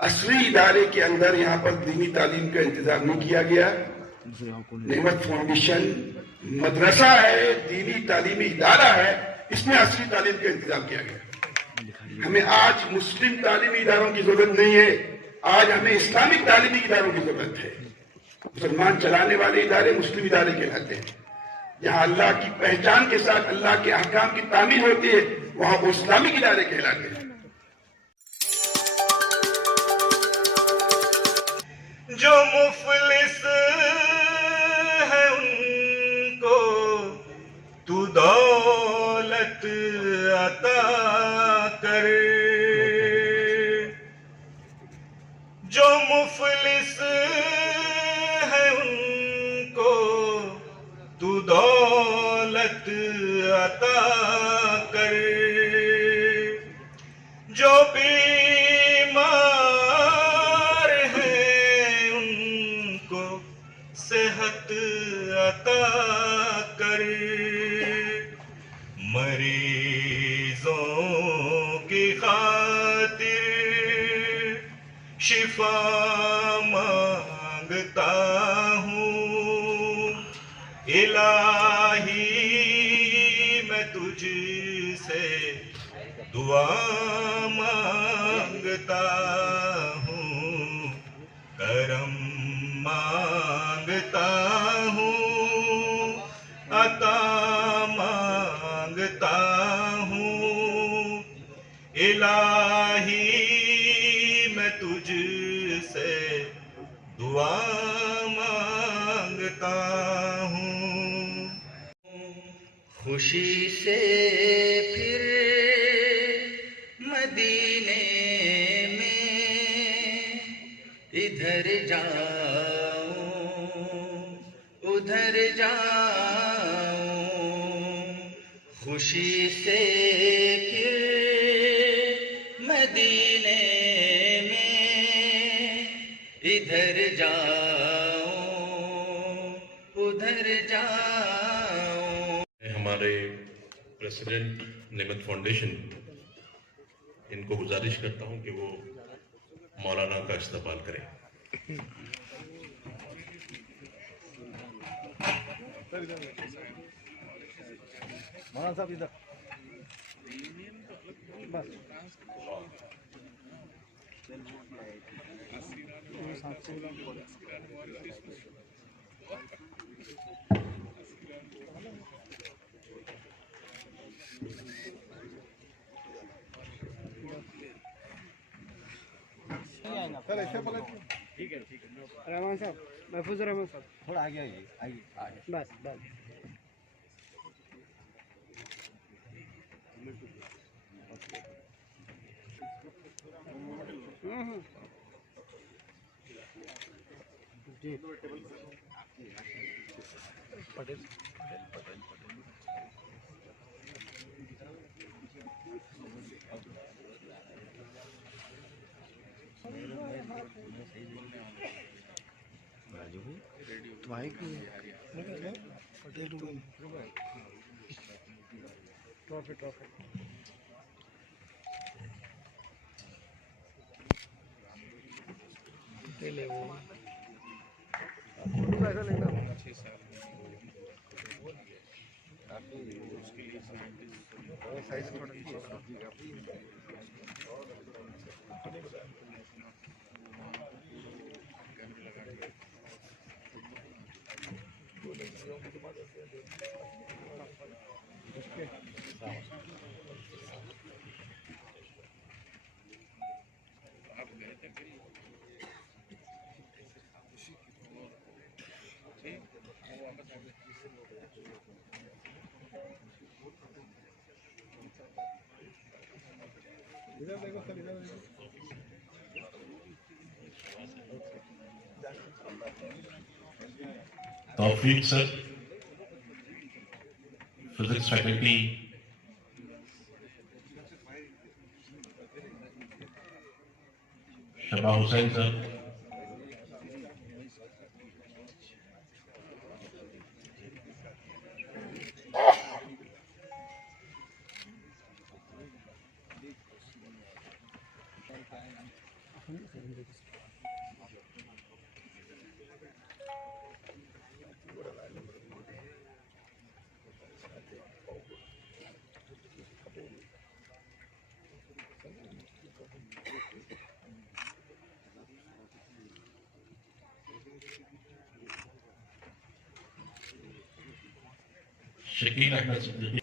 عصری ادارے کے اندر یہاں پر دینی تعلیم کا انتظام نہیں کیا گیا. نعمت فاؤنڈیشن مدرسہ ہے، دینی تعلیمی ادارہ ہے، اس میں عصری تعلیم کا انتظام کیا گیا. ہمیں آج مسلم تعلیمی اداروں کی ضرورت نہیں ہے، آج ہمیں اسلامک تعلیمی اداروں کی ضرورت ہے. مسلمان چلانے والے ادارے مسلم ادارے کہلاتے ہیں. جہاں اللہ کی پہچان کے ساتھ اللہ کے احکام کی تعمیل ہوتی ہے وہاں وہ اسلامک ادارے کہلاتے ہیں. جو مفلس ہے ان کو تو دولت عطا کر، جو مفلس ہے ان کو تو دولت عطا کر، جو صحت عطا کر، مریضوں کی خاطر شفا مانگتا ہوں. الہی میں تجھ سے دعا مانگتا ہوں، کرم مانگتا ہوں، عطا مانگتا ہوں. الہی میں تجھ سے دعا مانگتا ہوں. خوشی سے پھر مدینے میں ادھر جاؤں ادھر جاؤں، خوشی سے پھر مدینے میں ادھر جاؤں ادھر جاؤں. ہمارے پریزیڈنٹ نعمت فاؤنڈیشن ان کو گزارش کرتا ہوں کہ وہ مولانا کا استقبال کریں. مولانا صاحب ادھر بس ٹھیک ہے رحمان صاحب، محفوظ رحمان صاحب تھوڑا آگے آئیے آئیے بس بس. جی پٹیل ٹرافی توفیق سر، فزکس فیکلٹی. شبا حسین سر، शकील अहमद सिद्दीकी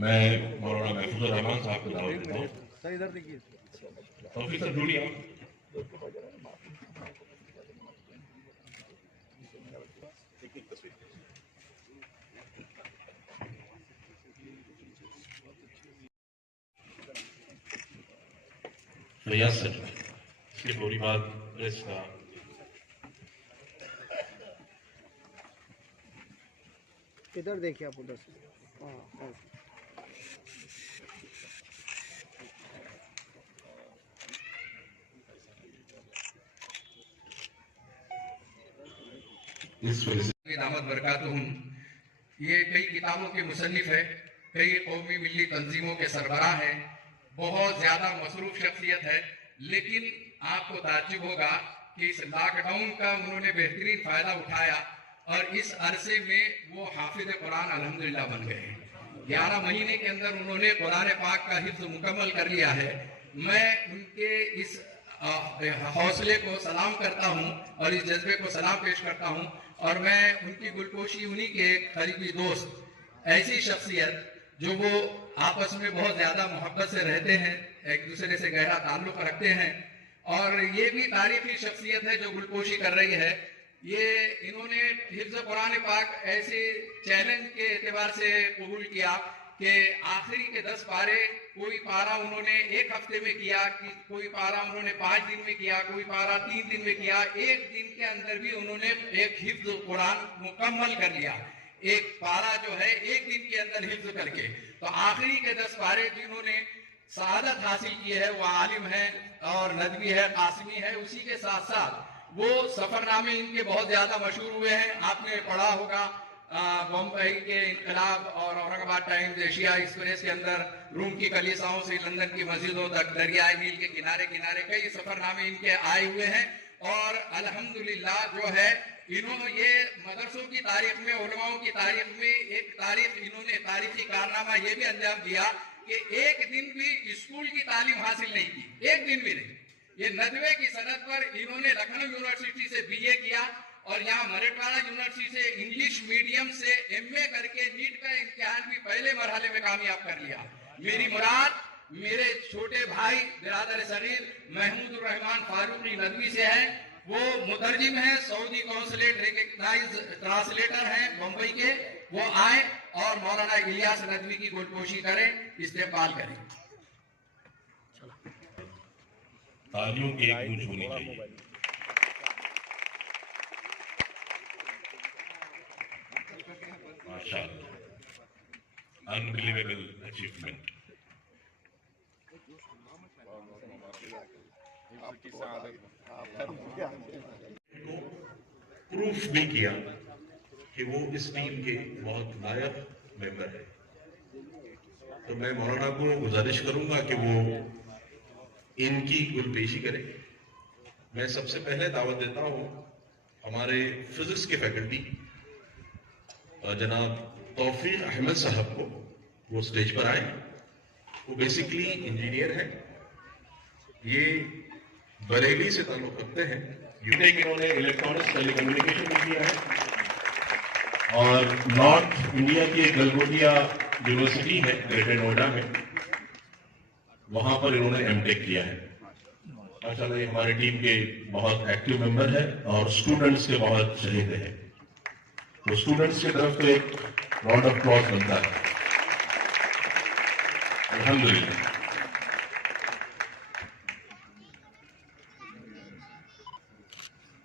मैं मौलाना महफूजुर रहमान साहब को दावत देता हूँ। सर इधर देखिए। तौफीक सर ढूंढिए। फैयाज सर, इसके पूरी बात प्रेस का इधर देखिए आप उधर से। हाँ हाँ। दामद बरकातुहुम, ये कई किताबों के मुसन्निफ है, कई कौमी मिली तंजीमों के सरबराह हैं, बहुत ज्यादा मसरूफ शख्सियत है। लेकिन आपको ताज्जुब होगा कि इस लॉकडाउन का उन्होंने बेहतरीन फायदा उठाया और इस अरसे में वो हाफिज कुरान अल्हम्दुलिल्लाह बन गए हैं। 11 महीने के अंदर उन्होंने कुरान पाक का हिफ्ज मुकम्मल कर लिया है। मैं उनके इस हौसले को सलाम करता हूं और इस जज्बे को सलाम पेश करता हूं। और मैं उनकी गुलपोशी, उन्हीं के करीबी दोस्त, ऐसी शख्सियत जो वो आपस में बहुत ज्यादा मोहब्बत से रहते हैं, एक दूसरे से गहरा ताल्लुक रखते हैं, और ये भी तारीखी शख्सियत है जो गुलपोशी कर रही है। ये इन्होंने हिफ्ज कुरान पाक ऐसे चैलेंज के एतबार से कबूल किया कि आखिरी के 10 पारे, कोई पारा उन्होंने एक हफ्ते में किया, कि कोई पारा उन्होंने 5 दिन में किया, कोई पारा 3 दिन में किया। एक दिन के अंदर भी उन्होंने एक हिफ्ज कुरान मुकम्मल कर लिया। एक पारा जो है एक दिन के अंदर हिफ्ज करके। तो आखिरी के 10 पारे जिन्होंने शहादत हासिल की है वो आलिम है और नदवी है, कासिमी है। उसी के साथ साथ वो सफरनामे इनके बहुत ज्यादा मशहूर हुए हैं। आपने पढ़ा होगा बम्बई के इनकलाब और औरंगाबाद टाइम्स, एशिया एक्सप्रेस के अंदर रूम की कलीसाओं से लंदन की मस्जिदों तक, दरियाए नील के किनारे किनारे कई सफरनामे इनके आए हुए हैं। और अल्हम्दुलिल्लाह जो है, इन्होंने ये मदरसों की तारीख में, उलमाओं की तारीख में एक तारीख, इन्होंने तारीखी कारनामा ये भी अंजाम दिया कि एक दिन भी स्कूल की तालीम हासिल नहीं की, एक दिन भी नहीं। ये 90 की सनद पर इन्होंने लखनऊ यूनिवर्सिटी से BA किया और यहाँ मराठवाड़ा यूनिवर्सिटी से इंग्लिश मीडियम से MA करके नीट का इम्तिहान भी पहले मरहले में कामयाब कर लिया। मेरी मुराद मेरे छोटे भाई बिरादर सगीर महमूदुर रहमान फारूकी नदवी से है। वो मुतरजिम है, सऊदी कौंसलेट रिकग्नाइज ट्रांसलेटर हैं बम्बई के। वो आए और मौलाना इलियास नदवी की गोलपोशी करें, इस्तेमाल करें। तालियों की एक गूंज होनी चाहिए। माशाअल्लाह, अनबिलीवेबल अचीवमेंट। प्रूफ भी किया कि वो इस टीम के बहुत लायक मेंबर है। तो मैं मौलाना को गुजारिश करूंगा कि वो इनकी गुलपेशी करें। मैं सबसे पहले दावत देता हूं हमारे फिजिक्स के फैकल्टी जनाब तौफीक अहमद साहब को, वो स्टेज पर आए। वो बेसिकली इंजीनियर हैं, ये बरेली से ताल्लुक रखते हैं। इन्होंने इलेक्ट्रॉनिक्स टेलीकम्युनिकेशन भी किया है और नॉर्थ इंडिया की एक गलगोटिया यूनिवर्सिटी है ग्रेटर नोएडा में, वहां पर इन्होंने MTech किया है। माशाल्लाह ये हमारी टीम के बहुत एक्टिव मेंबर हैं और स्टूडेंट्स के बहुत चहेते हैं। तो स्टूडेंट्स की तरफ तो एक राउंड ऑफ अप्लॉज बनता है। अल्हम्दुलिल्लाह।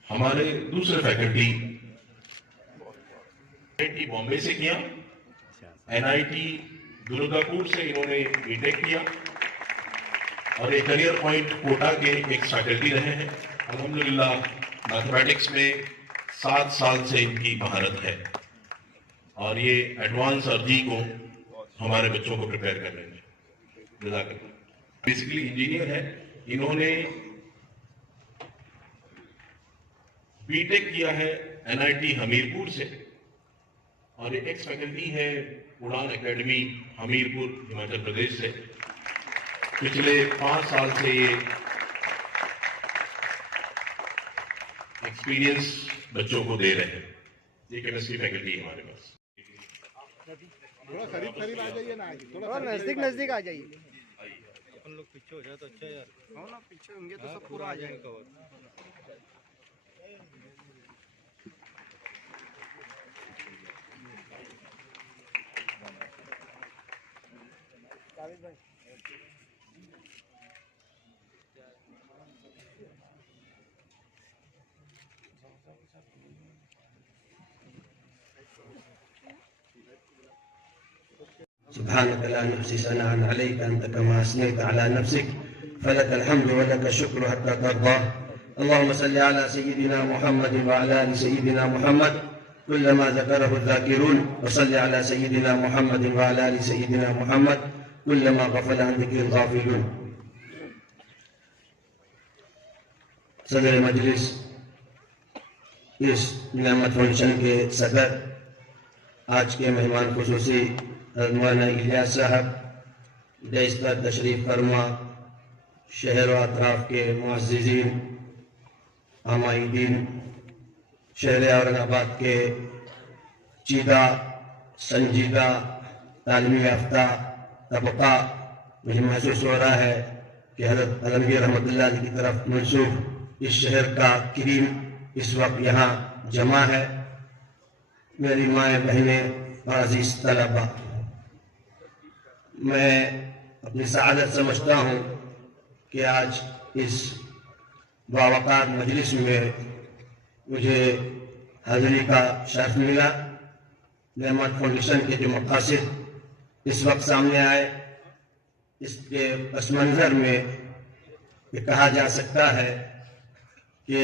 हमारे दूसरे फैकल्टी आईआईटी बॉम्बे से किया, एनआईटी दुर्गापुर से इन्होंने बीटेक किया और एक करियर पॉइंट कोटा के एक फैकल्टी रहे हैं। अल्हम्दुलिल्लाह मैथमेटिक्स में 7 साल से इनकी महारत है और ये एडवांस और जी को हमारे बच्चों को प्रिपेयर कर रहे हैं। बेसिकली इंजीनियर है, इन्होंने बीटेक किया है एनआईटी हमीरपुर से और ये एक्स फैकल्टी है उड़ान एकेडमी हमीरपुर हिमाचल प्रदेश से। पिछले 5 साल से ये एक्सपीरियंस बच्चों को दे रहे हैं। ये केमिस्ट्री फैकल्टी है हमारे पास। थोड़ा नजदीक नजदीक आ जाइए। अपन लोग पीछे हो जाए तो अच्छा यार। हाँ ना, पीछे होंगे तो सब पूरा आ जाएगा। سبحانك لا نحصي ثناء عليك أنت كما أثنيت على نفسك فلك الحمد ولك الشكر حتى ترضى. اللهم صل على سيدنا محمد وعلى آل سيدنا محمد كلما ذكره الذاكرون، وصل على سيدنا محمد وعلى آل سيدنا محمد كلما غفل عن ذكر الغافلون. صدر مجلس اس نعمت فاؤنڈیشن کے صدر، آج کے مہمان خصوصی مولانا الیاس صاحب، ڈیس پر تشریف فرما شہر و اطراف کے معززین، عمائدین، شہر اورنگ آباد کے چیدہ سنجیدہ تعلیمی یافتہ طبقہ، مجھے محسوس ہو رہا ہے کہ حضرت عالمگیر رحمۃ اللہ علیہ کی طرف منسوب اس شہر کا کریم اس وقت یہاں جمع ہے۔ میری مائیں بہنیں اور عزیز طلبہ، میں اپنی سعادت سمجھتا ہوں کہ آج اس باوقار مجلس میں مجھے حاضری کا شرف ملا۔ نعمت فاؤنڈیشن کے جو مقاصد اس وقت سامنے آئے، اس کے پس منظر میں یہ کہا جا سکتا ہے کہ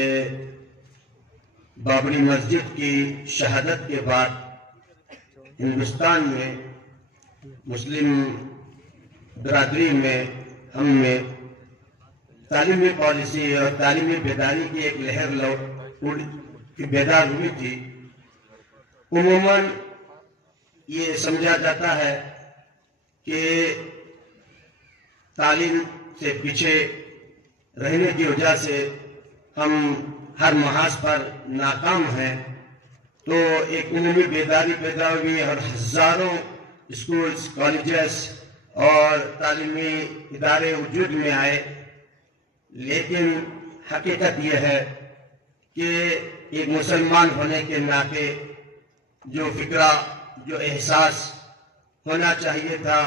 بابری مسجد کی شہادت کے بعد ہندوستان میں مسلم برادری میں ہم میں تعلیمی پالیسی اور تعلیمی بیداری کی ایک لہر بیدار ہوئی تھی۔ عموماً یہ سمجھا جاتا ہے کہ تعلیم سے پیچھے رہنے کی وجہ سے ہم ہر محاذ پر ناکام ہیں، تو ایک عمومی بیداری پیدا ہوئی اور ہزاروں اسکولز، کالجز اور تعلیمی ادارے وجود میں آئے۔ لیکن حقیقت یہ ہے کہ ایک مسلمان ہونے کے ناطے جو فکرہ، جو احساس ہونا چاہیے تھا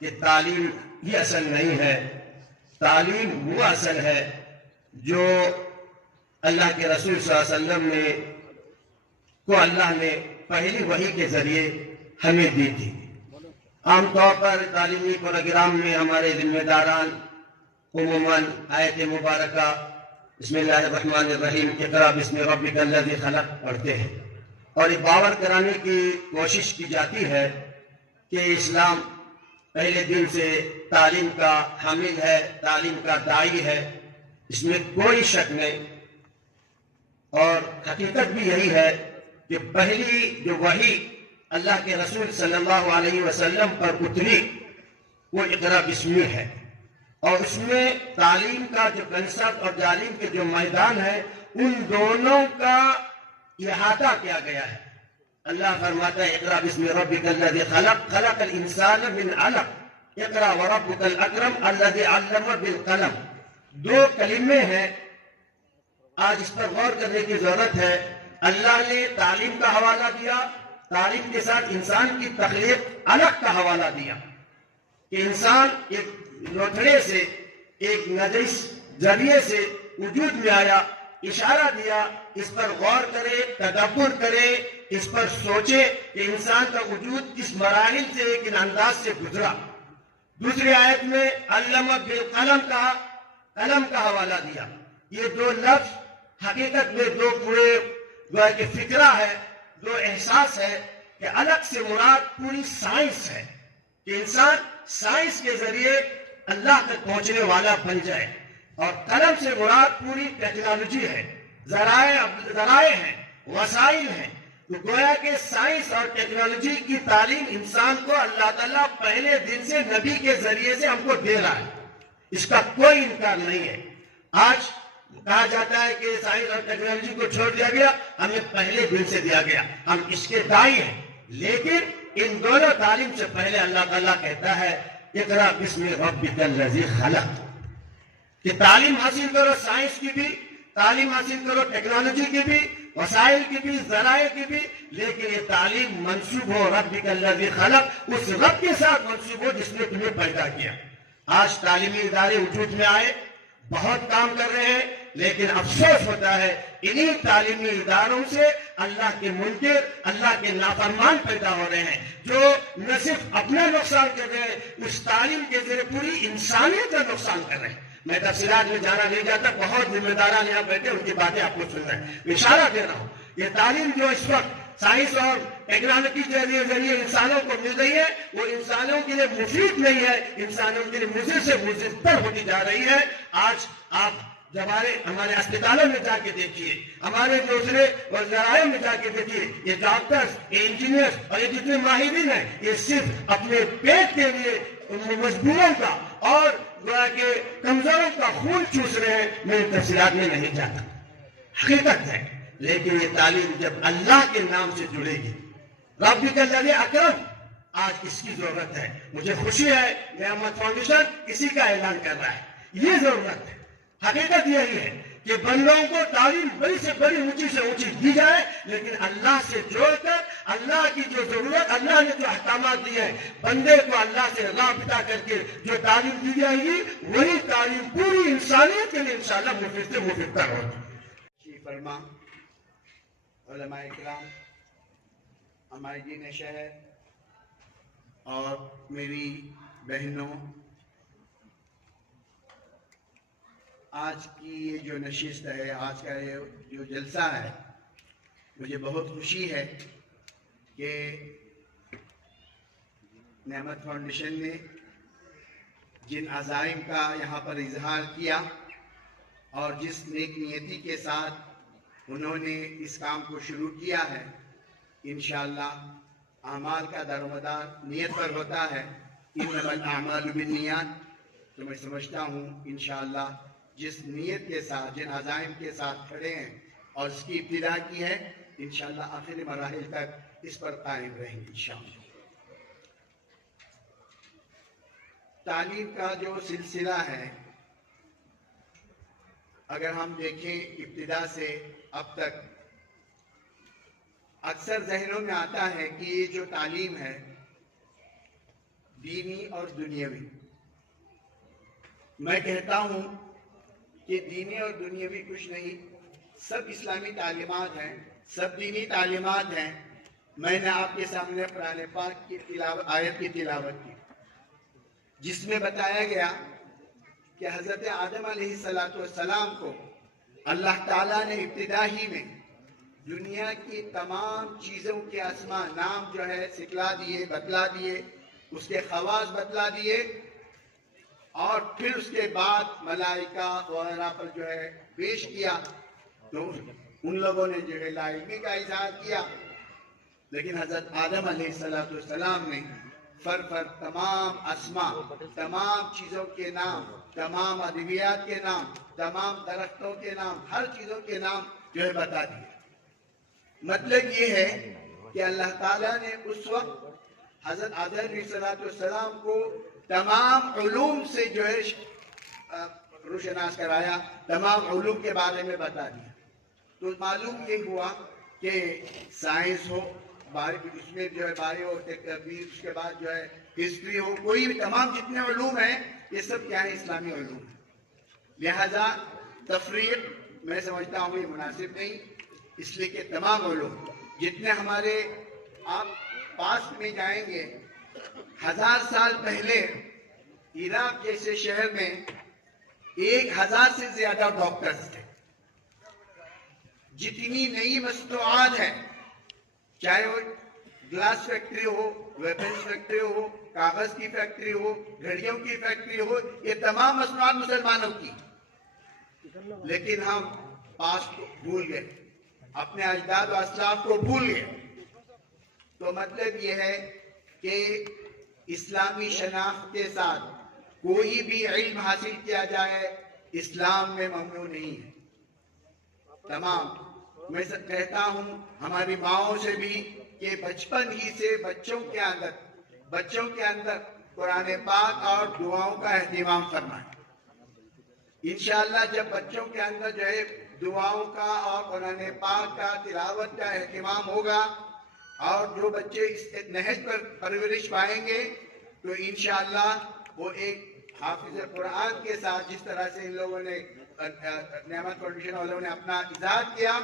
کہ تعلیم ہی اصل نہیں ہے، تعلیم وہ اصل ہے جو اللہ کے رسول صلی اللہ علیہ وسلم کو اللہ نے پہلی وحی کے ذریعے ہمیں دی تھی۔ عام طور پر تعلیمی پروگرام میں ہمارے ذمہ داران عموماً آیت مبارکہ بسم اللہ الرحمن الرحیم اقرأ بسم ربک الذی خلق پڑھتے ہیں، اور یہ باور کرانے کی کوشش کی جاتی ہے کہ اسلام پہلے دن سے تعلیم کا حامل ہے، تعلیم کا داعی ہے، اس میں کوئی شک نہیں۔ اور حقیقت بھی یہی ہے کہ پہلی جو وحی اللہ کے رسول صلی اللہ علیہ وسلم پر اتری وہ اقرأ بسمی ہے، اور اس میں تعلیم کا جو کنسپٹ اور تعلیم کے جو میدان ہے ان دونوں کا احاطہ کیا گیا ہے۔ اللہ فرماتا ہے اقرأ بسم ربک الذی خلق خلق الانسان من علق اقرأ وربک الاکرم الذی علم بالقلم۔ دو کلمے ہیں، آج اس پر غور کرنے کی ضرورت ہے۔ اللہ نے تعلیم کا حوالہ دیا، تعلیم کے ساتھ انسان کی تخلیق الگ کا حوالہ دیا کہ انسان ایک لوتھڑے سے، ایک نجس ذریعے سے وجود میں آیا، اشارہ دیا اس پر غور کرے، تدبر کرے، اس پر سوچے کہ انسان کا وجود کس مراحل سے، کن انداز سے گزرا۔ دوسری آیت میں علم بالقلم کہا، قلم کا حوالہ دیا۔ یہ دو لفظ حقیقت میں دو پورے گویا کہ فکرہ ہے، دو احساس ہے کہ الگ سے مراد پوری سائنس ہے کہ انسان سائنس کے ذریعے اللہ تک پہنچنے والا بن جائے، اور قلم سے مراد پوری ٹیکنالوجی ہے، ذرائع ہیں، وسائل ہیں۔ تو گویا کہ سائنس اور ٹیکنالوجی کی تعلیم انسان کو اللہ تعالیٰ پہلے دن سے نبی کے ذریعے سے ہم کو دے رہا ہے، اس کا کوئی انکار نہیں ہے۔ آج کہا جاتا ہے کہ سائنس اور ٹیکنالوجی کو چھوڑ دیا گیا، ہمیں پہلے دن سے دیا گیا، ہم اس کے دائی ہیں، لیکن ان دونوں تعلیم سے پہلے اللہ تعالیٰ کہتا ہے اقرأ بسم ربک الذی خلق، کہ تعلیم حاصل کرو سائنس کی بھی، تعلیم حاصل کرو ٹیکنالوجی کی بھی، وسائل کی بھی، ذرائع کی بھی، لیکن یہ تعلیم منسوب ہو ربک الذی خلق، اس رب کے ساتھ منسوب ہو جس نے تمہیں پیدا کیا۔ آج تعلیمی ادارے وجود میں آئے، بہت کام کر رہے ہیں، لیکن افسوس ہوتا ہے انہی تعلیمی اداروں سے اللہ کے منکر، اللہ کے نافرمان پیدا ہو رہے ہیں، جو نہ صرف اپنا نقصان کر رہے ہیں، اس تعلیم کے ذریعے پوری انسانیت کا نقصان کر رہے ہیں۔ میں تفصیلات میں جانا نہیں چاہتا، بہت ذمہ داران یہاں بیٹھے، ان کی باتیں آپ کو سن رہے ہیں، اشارہ دے رہا ہوں۔ یہ تعلیم جو اس وقت سائنس اور ٹیکنالوجی کے ذریعے انسانوں کو مل رہی ہے، وہ انسانوں کے لیے مفید نہیں ہے، انسانوں کے لیے مضر سے مضر ہوتی جا رہی ہے۔ آج آپ جب ہمارے اسپتالوں میں جا کے دیکھیے، ہمارے دوسرے ذرائع میں جا کے دیکھیے، یہ ڈاکٹرز، یہ انجینئرز اور یہ جتنے ماہرین ہیں، یہ صرف اپنے پیٹ کے لیے مجبوروں کا اور کہ کمزوروں کا خون چوس رہے ہیں۔ میں تفصیلات میں نہیں جاتا، حقیقت ہے، لیکن یہ تعلیم جب اللہ کے نام سے جڑے گی، ربک الذی اکرم، آج اس کی ضرورت ہے۔ مجھے خوشی ہے نعمت فاؤنڈیشن اسی کا اعلان کر رہا ہے، یہ ضرورت ہے۔ حقیقت یہی ہے کہ بندوں کو تعلیم بڑی سے بڑی، اونچی سے اونچی دی جائے، لیکن اللہ سے جوڑ کر اللہ کی جو ضرورت، اللہ نے جو احکامات دیے ہیں، بندے کو اللہ سے رابطہ کر کے جو تعلیم دی جائے گی، وہی تعلیم پوری انسانیت کے لیے انشاءاللہ مفید سے مفید تر ہوگی۔ فرما علماء کرام، عمائدین شہر اور میری بہنوں، آج کی یہ جو نشست ہے، آج کا یہ جو جلسہ ہے، مجھے بہت خوشی ہے کہ نعمت فاؤنڈیشن نے جن عزائم کا یہاں پر اظہار کیا اور جس نیک نیتی کے ساتھ انہوں نے اس کام کو شروع کیا ہے، انشاءاللہ اعمال کا دارومدار نیت پر ہوتا ہے۔ انما الاعمال بالنیات، تو میں سمجھتا ہوں انشاءاللہ جس نیت کے ساتھ، جن عزائم کے ساتھ کھڑے ہیں اور اس کی ابتدا کی ہے، انشاءاللہ آخری مراحل تک اس پر قائم رہیں گے انشاءاللہ۔ تعلیم کا جو سلسلہ ہے، اگر ہم دیکھیں ابتدا سے اب تک، اکثر ذہنوں میں آتا ہے کہ یہ جو تعلیم ہے دینی اور دنیاوی، میں کہتا ہوں کہ دینی اور دنیاوی کچھ نہیں، سب اسلامی تعلیمات ہیں، سب دینی تعلیمات ہیں۔ میں نے آپ کے سامنے قرآن پاک کی آیت کی تلاوت کی، جس میں بتایا گیا کہ حضرت آدم علیہ السلام کو اللہ تعالیٰ نے ابتدا ہی میں دنیا کی تمام چیزوں کے اسماء، نام جو ہے سکھلا دیے، بتلا دیے، اس کے خواص بتلا دیے، اور پھر اس کے بعد ملائکہ وغیرہ پر جو ہے پیش کیا، تو ان لوگوں نے جو ہے لا علمی کا اظہار کیا، لیکن حضرت آدم علیہ السلام نے فر تمام اسماء، تمام چیزوں کے نام، تمام ادویات کے نام، تمام درختوں کے نام، ہر چیزوں کے نام جو ہے بتا دیے۔ مطلب یہ ہے کہ اللہ تعالیٰ نے اس وقت حضرت آدم علیہ السلام کو تمام علوم سے جو ہے रोशनास कराया, तमाम उलूम के बारे में बता दिया। तो मालूम ये हुआ कि साइंस हो, उसमें जो है बायो टेक्नोलॉजी, उसके बाद जो है हिस्ट्री हो, कोई भी तमाम जितने उलूम हैं ये सब क्या है, इस्लामी उलूम है। लिहाजा तफरीक मैं समझता हूँ ये मुनासिब नहीं, इसलिए कि तमाम उलूम जितने हमारे, आप पास में जाएंगे 1000 साल पहले इराक जैसे शहर में 1000 से ज्यादा डॉक्टर्स थे। जितनी नई मसनूआत है, चाहे वो ग्लास फैक्ट्री हो, वेपन्स फैक्ट्री हो, कागज की फैक्ट्री हो, घड़ियों की फैक्ट्री हो, ये तमाम मसनूआत मुसलमानों की, लेकिन हम पास को भूल गए, अपने अजदाद व असलाफ को भूल गए। तो मतलब ये है कि इस्लामी शनाख्त के साथ कोई भी इल्म हासिल किया जाए इस्लाम में ममनू नहीं है। तमाम मैं कहता हूँ हमारी माओं से भी कि बचपन ही से बच्चों के अंदर कुरान पाक और दुआओं का एहतिमाम फरमाएं। इंशाअल्लाह जब बच्चों के अंदर जो है दुआओं का और कुरान पाक का तिलावत का एहतिमाम होगा और जो बच्चे इस नहज पर परवरिश पाएंगे तो इंशाअल्लाह वो एक हाफिज कुरान के साथ, जिस तरह से इन लोगों ने नेमत फाउंडेशन वालों ने अपना इजाद किया,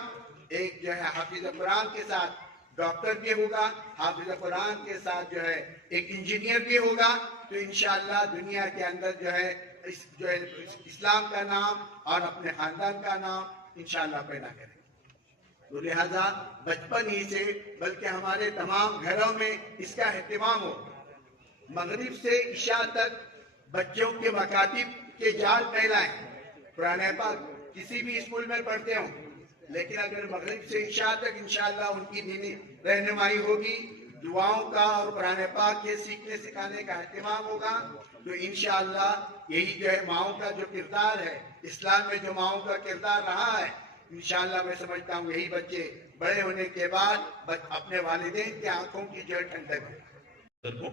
एक जो है हाफिज कुरान के साथ डॉक्टर भी होगा, हाफिज कुरान के साथ जो है एक इंजीनियर भी होगा, तो इंशाअल्लाह दुनिया के अंदर जो है इस्लाम का नाम और अपने खानदान का नाम इंशाअल्लाह पैदा करें। तो लिहाजा बचपन ही से, बल्कि हमारे तमाम घरों में इसका एहतिमाम हो। मगरिब से इशा तक बच्चों के मकातिब के जाल फैलाएं। कुरान पाक किसी भी स्कूल में पढ़ते हो, लेकिन अगर मगरिब से इशा तक इंशाअल्लाह उनकी दीनी रहनुमाई होगी, दुआओं का और कुरान पाक के सीखने सिखाने का एहतिमाम होगा, तो इंशाअल्लाह यही जो है माओं का जो किरदार है, इस्लाम में जो माओं का किरदार रहा है, इंशाअल्लाह मैं समझता हूँ यही बच्चे बड़े होने के बाद अपने वालिदैन की आंखों की जो ठंडक हो।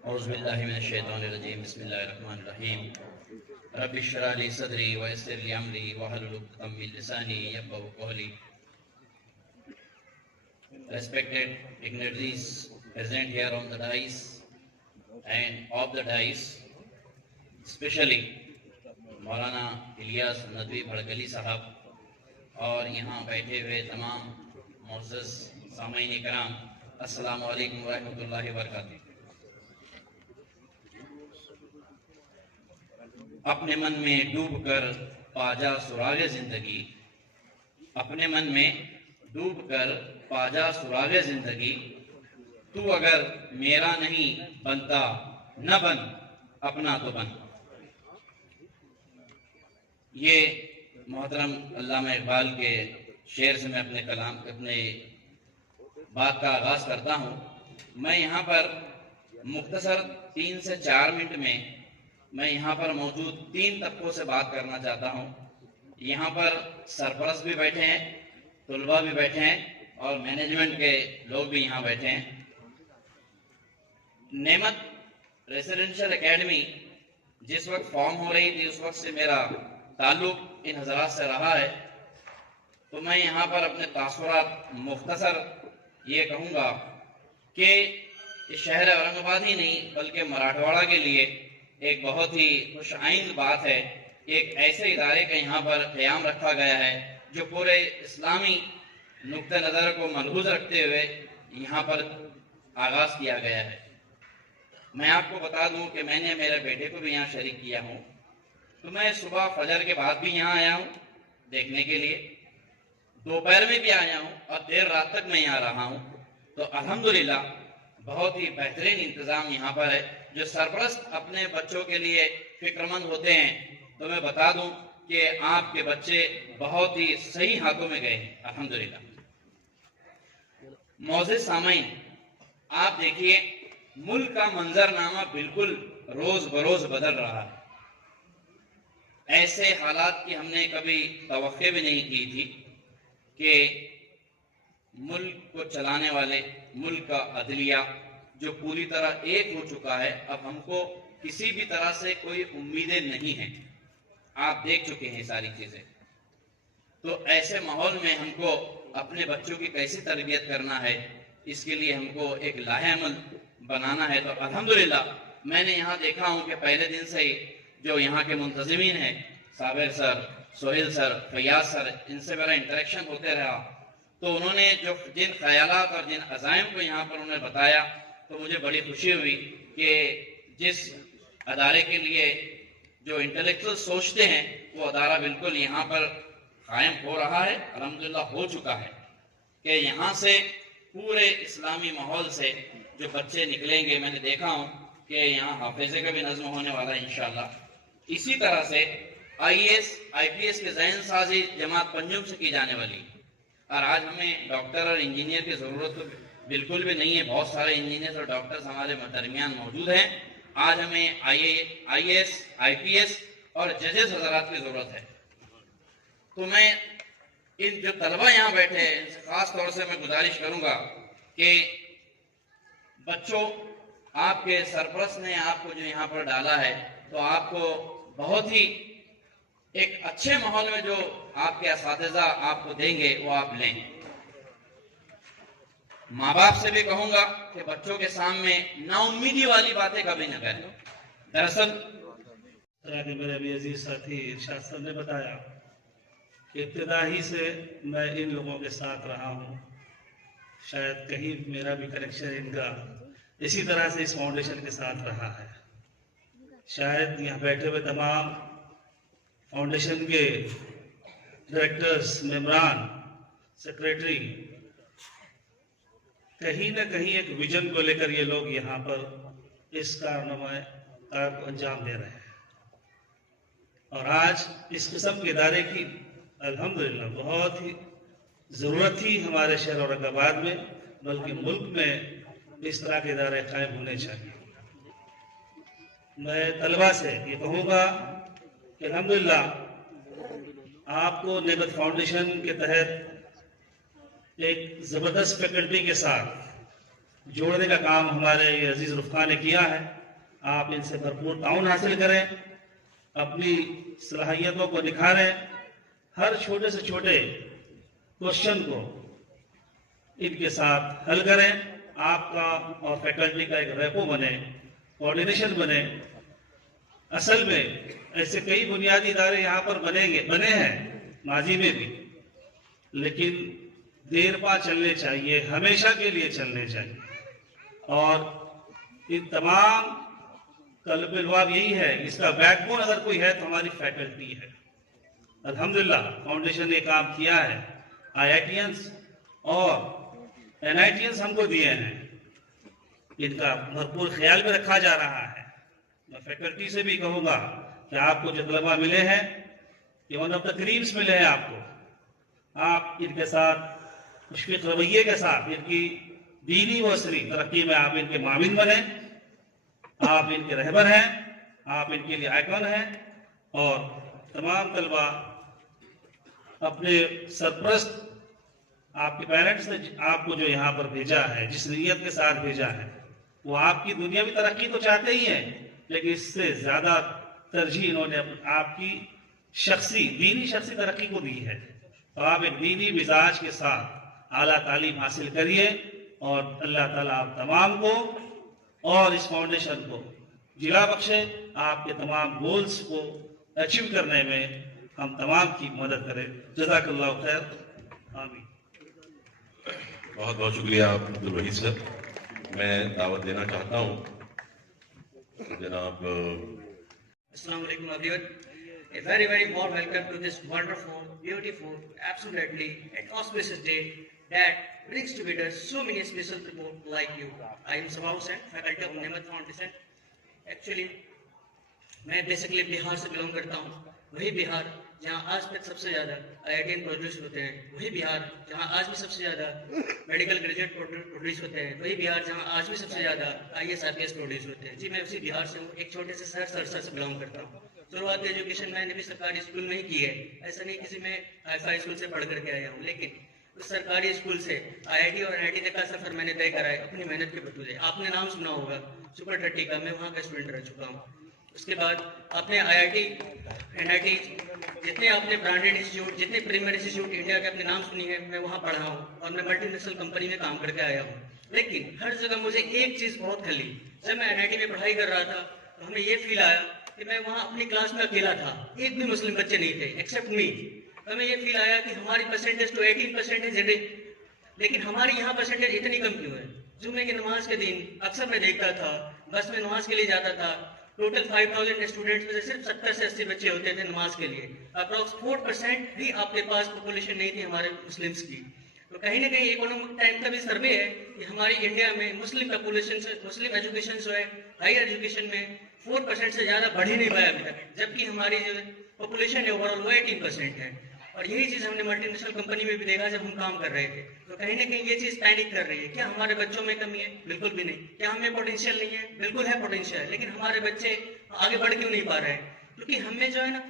औज़ुबिल्लाहि मिनश्शैतानिर्रजीम, बिस्मिल्लाहिर्रहमानिर्रहीम। रब्बि इश्रह ली सदरी व यस्सिर ली अमरी वहलुल उक़दतम मिन लिसानी यफ़क़हू क़ौली। Respected dignitaries present here on the dais and off the dais, especially मौलाना इलियास नदवी भड़गली साहब और यहाँ बैठे हुए तमाम मुअज़्ज़ज़ सामईन इकराम, अस्सलामु अलैकुम व रहमतुल्लाहि व बरकातुहू। अपने मन में डूबकर पाजा सुरागे जिंदगी, अपने मन में डूबकर पाजा सुरागे जिंदगी, तू अगर मेरा नहीं बनता न बन, अपना तो बन। ये मोहतरम अल्लामा इकबाल के शेर से मैं अपने बात का आगाज करता हूँ। मैं यहाँ पर मुख्तसर 3 से 4 मिनट में मैं यहाँ पर मौजूद 3 तबकों से बात करना चाहता हूँ। यहाँ पर सरपरस्त भी बैठे हैं, तुलबा भी बैठे हैं और मैनेजमेंट के लोग भी यहाँ बैठे हैं। नेमत रेसिडेंशियल एकेडमी जिस वक्त फॉर्म हो रही थी उस वक्त से मेरा ताल्लुक इन हजरात से रहा है, तो मैं यहाँ पर अपने तासुरात मुख्तसर ये कहूँगा कि इस शहर औरंगाबाद ही नहीं बल्कि मराठवाड़ा के लिए एक बहुत ही खुश आइंद बात है। एक ऐसे इदारे का यहाँ पर क़याम रखा गया है जो पूरे इस्लामी नुक्ते नज़र को मलहूज़ रखते हुए यहाँ पर आगाज़ किया गया है। मैं आपको बता दूं कि मैंने मेरे बेटे को भी यहाँ शरीक किया हूँ, तो मैं सुबह फजर के बाद भी यहाँ आया हूँ देखने के लिए, दोपहर में भी आया हूँ और देर रात तक मैं यहाँ रहा हूँ। तो अल्हम्दुलिल्लाह बहुत ही बेहतरीन इंतज़ाम यहाँ पर है। जो सरपरस्त अपने बच्चों के लिए फिक्रमंद होते हैं, तो मैं बता दूं कि आपके बच्चे बहुत ही सही हाथों में गए हैं अल्हम्दुलिल्लाह। मौज़िज़ सामईन, आप देखिए मुल्क का मंजरनामा बिल्कुल रोज बरोज बदल रहा है। ऐसे हालात की हमने कभी तवक्के भी नहीं की थी कि मुल्क को चलाने वाले, मुल्क का अदलिया जो पूरी तरह एक हो चुका है, अब हमको किसी भी तरह से कोई उम्मीदें नहीं हैं। آپ دیکھ چکے ہیں ساری چیزیں. تو ایسے ماحول میں ہم کو اپنے بچوں کی کیسی تربیت کرنا ہے، اس کے لیے ہم کو ایک لاہے عمل بنانا ہے. تو الحمدللہ میں نے یہاں دیکھا ہوں کہ پہلے دن سے ہی جو یہاں کے منتظمین ہیں، صابر سر، سہیل سر، فیاض سر، ان سے میرا انٹریکشن ہوتے رہا. تو انہوں نے جو جن خیالات اور جن عزائم کو یہاں پر انہوں نے بتایا، تو مجھے بڑی خوشی ہوئی کہ جس ادارے کے لیے جو انٹلیکچوئل سوچتے ہیں وہ ادارہ بالکل یہاں پر قائم ہو رہا ہے، الحمدللہ ہو چکا ہے. کہ یہاں سے پورے اسلامی ماحول سے جو بچے نکلیں گے، میں نے دیکھا ہوں کہ یہاں حافظے کا بھی نظم ہونے والا ہے انشاءاللہ. اسی طرح سے IAS IPS کے ذہن سازی جماعت پنجم سے کی جانے والی. اور آج ہمیں ڈاکٹر اور انجینئر کی ضرورت تو بالکل بھی نہیں ہے، بہت سارے انجینئر اور ڈاکٹرز ہمارے درمیان موجود ہیں. آج ہمیں IAS IPS اور ججز حضرات کی ضرورت ہے. تو میں ان جو طلبہ یہاں بیٹھے ہیں ان سے خاص طور سے میں گزارش کروں گا کہ بچوں، آپ کے سرپرست نے آپ کو جو یہاں پر ڈالا ہے، تو آپ کو بہت ہی ایک اچھے ماحول میں جو آپ کے اساتذہ آپ کو دیں گے وہ آپ لیں. ماں باپ سے بھی کہوں گا کہ بچوں کے سامنے نا امیدی والی باتیں کبھی نہ کریں. دراصل کہ میرے ابھی عزیز ساتھی ارشاد صاحب نے بتایا کہ ابتدا ہی سے میں ان لوگوں کے ساتھ رہا ہوں. شاید کہیں میرا بھی کنیکشن ان کا اسی طرح سے اس فاؤنڈیشن کے ساتھ رہا ہے. شاید یہاں بیٹھے ہوئے تمام فاؤنڈیشن کے ڈائریکٹرز، ممبران، سیکریٹری، کہیں نہ کہیں ایک ویژن کو لے کر یہ لوگ یہاں پر اس کارنامے کو انجام دے رہے ہیں. اور آج اس قسم کے ادارے کی الحمدللہ بہت ہی ضرورت تھی ہمارے شہر اورنگ آباد میں، بلکہ ملک میں اس طرح کے ادارے قائم ہونے چاہیے. میں طلبہ سے یہ کہوں گا کہ الحمدللہ آپ کو نعمت فاؤنڈیشن کے تحت ایک زبردست فیکلٹی کے ساتھ جوڑنے کا کام ہمارے یہ عزیز رفقا نے کیا ہے. آپ ان سے بھرپور تعاون حاصل کریں، اپنی صلاحیتوں کو نکھاریں، ہر چھوٹے سے چھوٹے کوشچن کو ان کے ساتھ حل کریں. آپ کا اور فیکلٹی کا ایک ریپو بنے، کوارڈینیشن بنے. اصل میں ایسے کئی بنیادی ادارے یہاں پر بنے ہیں ماضی میں بھی، لیکن دیر پا چلنے چاہیے، ہمیشہ کے لیے چلنے چاہیے. اور ان تمام قلب الواب یہی ہے، اس کا بیک بون اگر کوئی ہے تو ہماری فیکلٹی ہے. الحمدللہ فاؤنڈیشن نے کام کیا ہے. IITians اور NITians ہم کو دیے ہیں، ان کا بھرپور خیال بھی رکھا جا رہا ہے. میں فیکلٹی سے بھی کہوں گا کہ آپ کو جو طلبہ ملے ہیں یہ ون آف دا کریمس ملے ہیں آپ کو. آپ ان کے ساتھ مشفق رویے کے ساتھ ان کی دینی و عصری ترقی میں آپ ان کے معاون بنیں. آپ ان کے رہبر ہیں، آپ ان کے لیے آئیکن ہیں. اور تمام طلبہ اپنے سرپرست آپ کے پیرنٹس نے آپ کو جو یہاں پر بھیجا ہے، جس نیت کے ساتھ بھیجا ہے، وہ آپ کی دنیاوی ترقی تو چاہتے ہی ہیں، لیکن اس سے زیادہ ترجیح انہوں نے آپ کی دینی شخصی ترقی کو دی ہے. تو آپ ایک دینی مزاج کے ساتھ اعلیٰ تعلیم حاصل کریے، اور اللہ تعالیٰ آپ تمام کو اور اس فاؤنڈیشن کو جلا بخشے. آپ کے تمام گولز کو اچیو کرنے میں ہم تمام کی مدد کریں. جزاک اللہ خیر. آمین. بہت بہت شکریہ عبدالوحید سر. میں دعوت دینا چاہتا ہوں جناب Assalamu alaikum everyone. A very warm welcome to this wonderful, beautiful, absolutely and auspicious day that brings together so many special people like you. I am Sabah Hussain, faculty of Nehmat Foundation. Actually, میں basically بہار سے belong کرتا ہوں. وہی بہار جہاں آج تک سب سے زیادہ IITian پروڈیوس ہوتے ہیں، وہی بہار جہاں آج بھی سب سے زیادہ میڈیکل گریجویٹ پروڈیوس ہوتے ہیں، وہی بہار جہاں آج بھی سب سے زیادہ IAS IPS پروڈیوس ہوتے ہیں. جی میں اسی بہار سے ہوں، ایک چھوٹے سے شہر سرسا سے بلانگ کرتا ہوں. شروعات ایجوکیشن میں نے بھی سرکاری اسکول میں ہی کی ہے. ایسا نہیں کسی میں ہائی فائی اسکول سے پڑھ کر کے آیا ہوں، لیکن اس سرکاری اسکول سے IIT اور NIT تک کا سفر میں نے طے کرا ہے اپنی محنت کے بطور. آپ نے نام سنا ہوگا سپر 30 کا، میں وہاں کا اسٹوڈنٹ رہ چکا ہوں. उसके बाद आपने IIT, NIT, जितने आपने ब्रांडेड इंस्टीट्यूट, जितने प्रीमियर इंस्टीट्यूट इंडिया के अपने नाम सुनी है, मैं वहाँ पढ़ा हूँ और मैं मल्टीनेशनल कंपनी में काम करके आया हूँ। लेकिन हर जगह मुझे एक चीज़ बहुत खली। जब मैं NIT में पढ़ाई कर रहा था तो हमें ये फील आया कि मैं वहाँ अपनी क्लास में अकेला था, एक भी मुस्लिम बच्चे नहीं थे एक्सेप्ट मी। हमें ये फील आया कि हमारी परसेंटेज तो 18% है जनरल, लेकिन हमारी यहाँ परसेंटेज इतनी कम क्यों है। जुम्मे की नमाज के दिन अक्सर मैं देखता था, बस में नमाज के लिए जाता था, टोटल 5000 स्टूडेंट्स में से सिर्फ 70 से 80 बच्चे होते थे नमाज के लिए। अप्रॉक्स 4% भी आपके पास पॉपुलेशन नहीं थी हमारे मुस्लिम्स की। तो कहीं ना कहीं इकोनॉमिक टाइम का भी सर्वे है कि हमारी इंडिया में मुस्लिम पॉपुलेशन से, मुस्लिम एजुकेशन जो है हायर एजुकेशन में 4% से ज़्यादा बढ़ ही नहीं पाया अभी तक, जबकि हमारी जो पॉपुलेशन है ओवरऑल वो 18% है। और यही चीज़ हमने मल्टीनेशनल कंपनी में भी देखा जब हम काम कर रहे थे। तो कहीं ना कहीं ये चीज़ पैनिक कर रही है। क्या हमारे बच्चों में कमी है? बिल्कुल भी नहीं। क्या हमें पोटेंशियल नहीं है? बिल्कुल है पोटेंशियल, लेकिन हमारे बच्चे आगे बढ़ क्यों नहीं पा रहे हैं? क्योंकि हमें जो है ना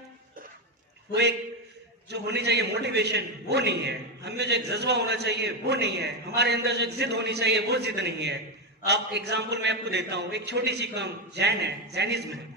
वो एक जो होनी चाहिए मोटिवेशन वो नहीं है, हमें जो एक जज्बा होना चाहिए वो नहीं है, हमारे अंदर जो एक जिद होनी चाहिए वो जिद नहीं है। आप एग्जाम्पल मैं आपको देता हूँ, एक छोटी सी कम जैन है, जैनिज्म है,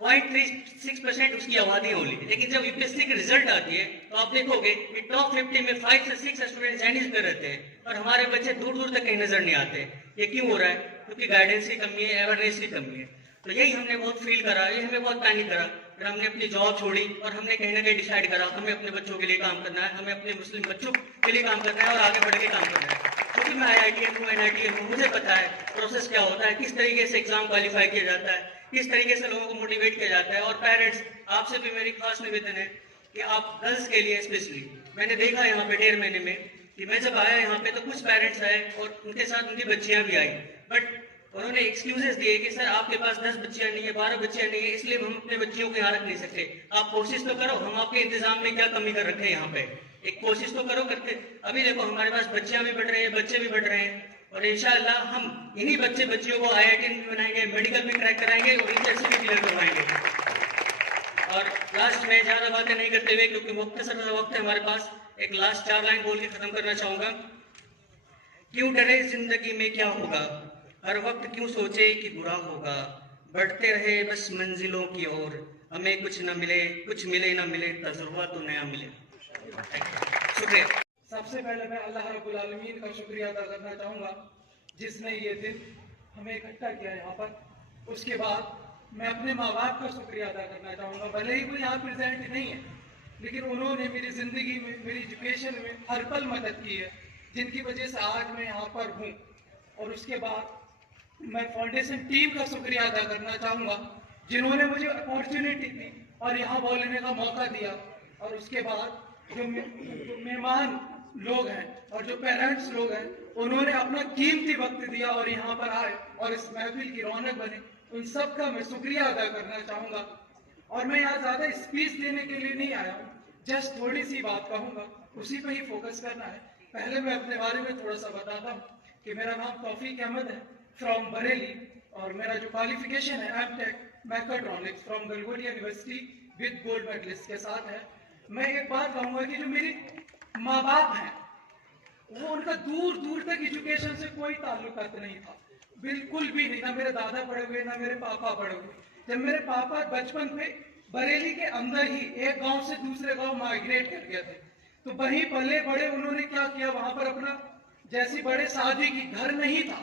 0.36% उसकी आबादी होली, लेकिन जब यूपीएससी की रिजल्ट आती है तो आप देखोगे कि टॉप 50 में 5 से 6 स्टूडेंट जैनिज्म में रहते हैं और हमारे बच्चे दूर दूर तक कहीं नजर नहीं आते। ये क्यों हो रहा है? क्योंकि गाइडेंस की कमी है, अवेयरनेस की कमी है। तो यही हमने बहुत फील करा, ये हमें बहुत पैनिक करा, फिर हमने अपनी जॉब छोड़ी और हमने कहीं ना कहीं डिसाइड करा हमें अपने बच्चों के लिए काम करना है, हमें अपने मुस्लिम बच्चों के लिए काम करना है और आगे बढ़ के काम करना है। क्योंकि मैं IITian हूँ, NITian हूँ, मुझे पता है प्रोसेस क्या होता है, किस तरीके से एग्जाम क्वालिफाई किया जाता है, किस तरीके से लोगों को मोटिवेट किया जाता है। और पेरेंट्स, आपसे भी मेरी खास निवेदन है कि आप गर्ल्स के लिए स्पेशली, मैंने देखा यहाँ पे 1.5 महीने में कि मैं जब आया यहाँ पे तो कुछ पेरेंट्स आए और उनके साथ उनकी बच्चियां भी आई, बट उन्होंने एक्सक्यूजेस दिए कि सर आपके पास 10 बच्चियां नहीं है, 12 बच्चियां नहीं है, इसलिए हम अपने बच्चियों को यहाँ रख नहीं सकते। आप कोशिश तो करो, हम आपके इंतजाम में क्या कमी कर रखे हैं यहाँ पे, एक कोशिश तो करो करके। अभी देखो हमारे पास बच्चियां भी बढ़ रहे हैं, बच्चे भी बढ़ रहे हैं और इंशाअल्लाह हम इन्हीं बच्चियों को IITian भी बनाएंगे, मेडिकल भी क्रैक कराएंगे और HSC भी क्लियर करवाएंगे। और लास्ट में ज्यादा बातें नहीं करते हुए, क्योंकि मुख्तसर वक्त है हमारे पास, एक लास्ट 4 लाइन बोल के खत्म करना चाहूंगा। क्यों डरे जिंदगी में क्या होगा, हर वक्त क्यों सोचे कि बुरा होगा, बढ़ते रहे बस मंजिलों की ओर, हमें कुछ न मिले, कुछ मिले न मिले, तजुर्बा तो नया मिले। शुक्रिया। सबसे पहले मैं अल्लाह रब्बुल आलमीन का शुक्रिया अदा करना चाहूँगा जिसने ये दिन हमें इकट्ठा किया यहाँ पर। उसके बाद मैं अपने माँ बाप का शुक्रिया अदा करना चाहूँगा, भले ही कोई यहाँ प्रेजेंट नहीं है, लेकिन उन्होंने मेरी ज़िंदगी में, मेरी एजुकेशन में हर पल मदद की है, जिनकी वजह से आज मैं यहाँ पर हूँ। और उसके बाद मैं फाउंडेशन टीम का शुक्रिया अदा करना चाहूँगा जिन्होंने मुझे अपॉर्चुनिटी दी और यहाँ बोलने का मौका दिया। और उसके बाद जो मेहमान लोग हैं और जो पेरेंट्स लोग हैं, उन्होंने अपना कीमती वक्त दिया और यहाँ पर आए और इस महफिल की रौनक बने, उन सब का मैं शुक्रिया अदा करना चाहूँगा। और मैं यहाँ ज़्यादा स्पीच देने के लिए नहीं आया हूँ, जस्ट थोड़ी सी बात कहूँगा, उसी पर ही फोकस करना है। पहले मैं अपने बारे में थोड़ा सा बताता हूँ कि मेरा नाम तौफीक अहमद है, फ्रॉम बरेली, और मेरा जो क्वालिफिकेशन है M.Tech mechatronics from Galgotia university with gold medalist के साथ है। मैं एक बात कहूँगा कि जो मेरे माँ बाप हैं वो, उनका दूर दूर तक एजुकेशन से कोई ताल्लुकात नहीं था, बिल्कुल भी नहीं। ना मेरे दादा पढ़े हुए, ना मेरे पापा पढ़े हुए। जब मेरे पापा बचपन में बरेली के अंदर ही एक गांव से दूसरे गांव माइग्रेट कर गए थे, तो वहीं पले बड़े उन्होंने क्या किया, वहां पर अपना जैसी बड़े शादी की, घर नहीं था,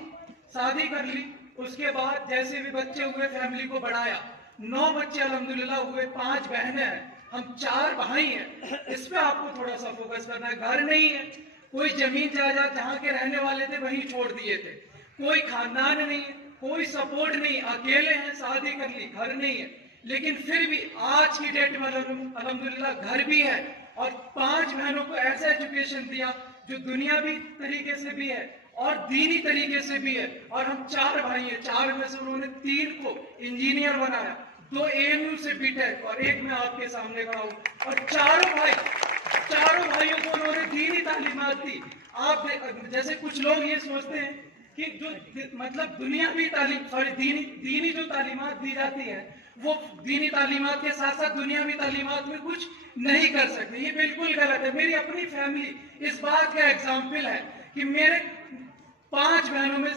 शादी कर ली। उसके बाद जैसे भी बच्चे हुए फैमिली को बढ़ाया, 9 बच्चे अल्हम्दुलिल्लाह हुए, 5 बहनें हैं, हम 4 भाई हैं। इस पे आपको थोड़ा सा फोकस करना है। घर नहीं है, कोई जमीन जायदाद जहाँ के रहने वाले थे वहीं छोड़ दिए थे, कोई खानदान नहीं है, कोई सपोर्ट नहीं, अकेले हैं, शादी कर ली, घर नहीं है। लेकिन फिर भी आज की डेट में अल्हम्दुलिल्लाह घर भी है और 5 बहनों को ऐसा एजुकेशन दिया जो दुनियावी तरीके से भी है और दीनी तरीके से भी है। और हम 4 भाई हैं, 4 में से उन्होंने 3 को इंजीनियर बनाया, 2 ANU से B.Tech और 1 मैं आपके सामने खड़ा हूँ। और चारों भाइयों को उन्होंने दीनी तालीमात दी। आप जैसे कुछ लोग ये सोचते हैं कि जो मतलब दुनियावी तालीम, सॉरी दीनी जो तालीमात दी जाती है वो दीनी तालीमात के साथ साथ दुनियावी तालीमात में कुछ नहीं कर सकते, ये बिल्कुल गलत है। मेरी अपनी फैमिली इस बात का एग्जाम्पल है कि मेरे 5 बहनों में,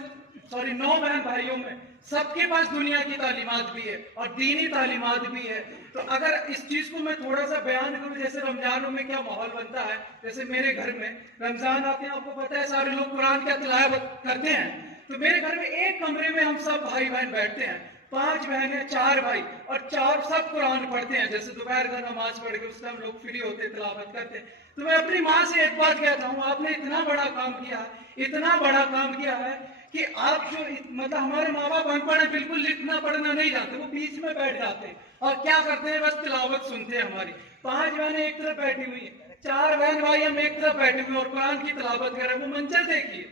सॉरी 9 बहन भाइयों में सबके पास दुनिया की तालीमात भी है और दीनी तालीमात भी है। तो अगर इस चीज को मैं थोड़ा सा बयान करूं, जैसे रमजानों में क्या माहौल बनता है, जैसे मेरे घर में रमजान आते हैं, आपको पता है सारे लोग कुरान का तिलावत करते हैं, तो मेरे घर में एक कमरे में हम सब भाई बहन बैठते हैं, 5 बहनें 4 भाई, और 4 सब कुरान पढ़ते हैं। जैसे दोपहर का नमाज पढ़ के उस टाइम लोग फ्री होते तिलावत करते हैं। तो मैं अपनी माँ से एक बात कहता हूँ, आपने इतना बड़ा काम किया है, इतना बड़ा काम किया है कि आप जो मतलब हमारे माँ बाप अनपढ़ है, बिल्कुल लिखना पढ़ना नहीं जानते, वो बीच में बैठ जाते हैं और क्या करते हैं, बस तिलावत सुनते हैं। हमारी 5 बहनें एक तरफ बैठी हुई है, 4 बहन भाई हम एक तरफ बैठे हुए और कुरान की तिलावत कर रहे हैं। वो मंजर देखिए,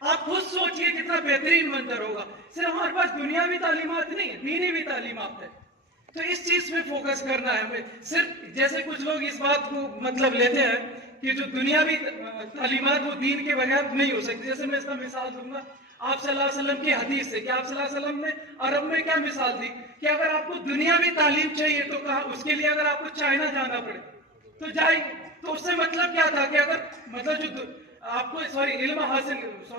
आप खुद सोचिए कितना बेहतरीन मंजर होगा। सिर्फ हमारे पास दुनियावी तालीमात नहीं है, दीनी भी तालीमात है। तो इस चीज में फोकस करना है हमें। सिर्फ जैसे कुछ लोग इस बात को मतलब लेते हैं कि जो दुनियावी तालीमात वो दीन के बगैर नहीं हो सकती। जैसे मैं इसका मिसाल दूंगा आप सल्लल्लाहु अलैहि वसल्लम की हदीस से कि आप सल्लल्लाहु अलैहि वसल्लम ने अरब में क्या मिसाल दी कि अगर आपको दुनियावी तालीम चाहिए तो कहा, उसके लिए अगर आपको चाइना जाना पड़े तो जाइए। तो उससे मतलब क्या था कि अगर मतलब जो आपको इल्म हासिल,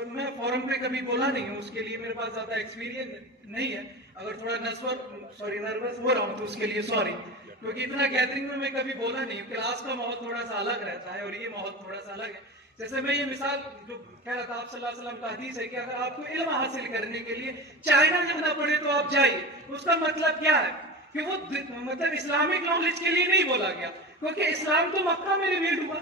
मैं फॉरम पे कभी बोला नहीं हूँ, उसके लिए मेरे पास ज्यादा एक्सपीरियंस नहीं है। अगर थोड़ा नर्वस हो रहा हूँ तो उसके लिए सॉरी, क्योंकि इतना गैदरिंग में मैं कभी बोला नहीं हूँ। क्लास का माहौल थोड़ा सा अलग रहता है और ये माहौल थोड़ा सा अलग है। जैसे मैं ये मिसाल जो कह रहा था, आप सल्लल्लाहु अलैहि वसल्लम का हदीस है कि अगर आपको इल्म हासिल करने के लिए चाइना जाना पड़े तो आप जाइए। उसका मतलब क्या है कि वो मतलब इस्लामिक नॉलेज के लिए नहीं बोला गया, क्योंकि इस्लाम तो मक्का में रिवील्ड हुआ,